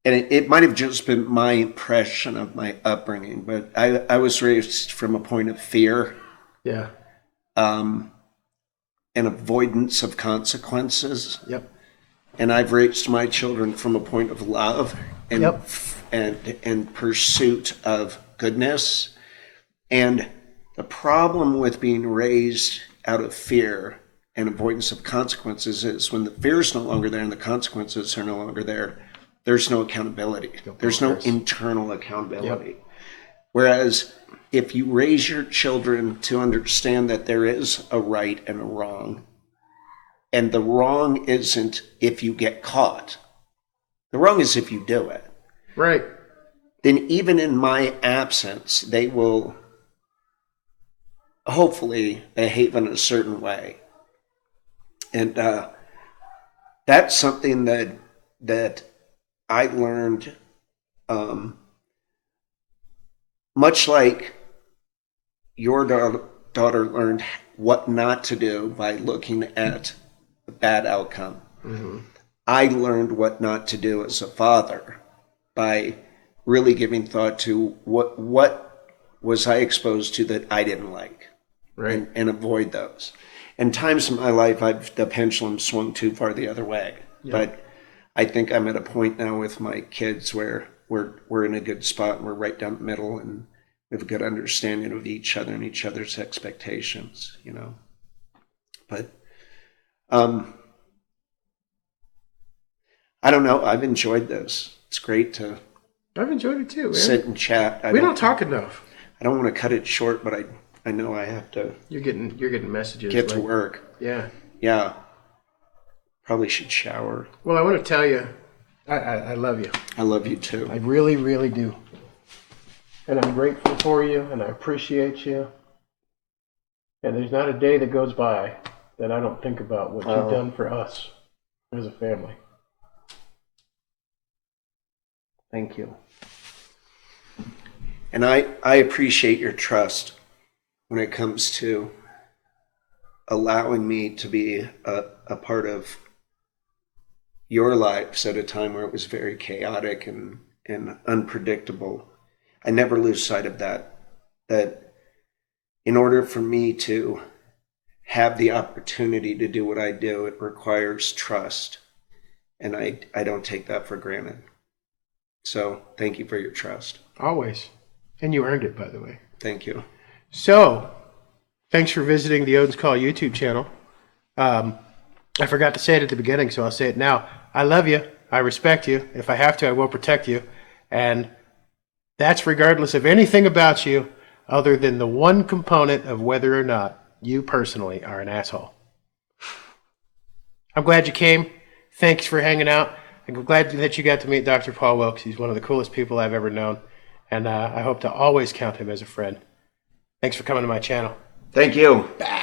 it might have just been my impression of my upbringing, but I was raised from a point of fear. Yeah. And avoidance of consequences. Yep. And I've raised my children from a point of love and pursuit of goodness. And the problem with being raised out of fear and avoidance of consequences is when the fear is no longer there and the consequences are no longer there, there's no accountability. There's no internal accountability. Yep. Whereas if you raise your children to understand that there is a right and a wrong, and the wrong isn't if you get caught, the wrong is if you do it. Right. Then even in my absence, they will hopefully behave in a certain way. And that's something that I learned, much like your daughter learned what not to do by looking at a bad outcome. Mm-hmm. I learned what not to do as a father by really giving thought to what was I exposed to that I didn't like, right, and avoid those. And times in my life, the pendulum swung too far the other way. Yeah. But I think I'm at a point now with my kids where we're in a good spot and we're right down the middle and we have a good understanding of each other and each other's expectations, But I don't know. I've enjoyed this. It's great to. I've enjoyed it too, man. Sit and chat. We don't talk enough. I don't want to cut it short, but I I know I have to You're getting messages. get to like- work. Yeah. Yeah. Probably should shower. Well, I want to tell you, I love you. I love you too. I really, really do. And I'm grateful for you, and I appreciate you. And there's not a day that goes by that I don't think about what you've done for us as a family. Thank you. And I appreciate your trust when it comes to allowing me to be a part of your lives at a time where it was very chaotic and unpredictable. I never lose sight of that in order for me to have the opportunity to do what I do, it requires trust. And I don't take that for granted. So thank you for your trust. Always. And you earned it, by the way. Thank you. So, thanks for visiting the Odin's Call YouTube channel. I forgot to say it at the beginning, so I'll say it now. I love you. I respect you. If I have to, I will protect you. And that's regardless of anything about you other than the one component of whether or not you personally are an asshole. I'm glad you came. Thanks for hanging out. I'm glad that you got to meet Dr. Paul Wilkes. He's one of the coolest people I've ever known. And I hope to always count him as a friend. Thanks for coming to my channel. Thank you. Bye.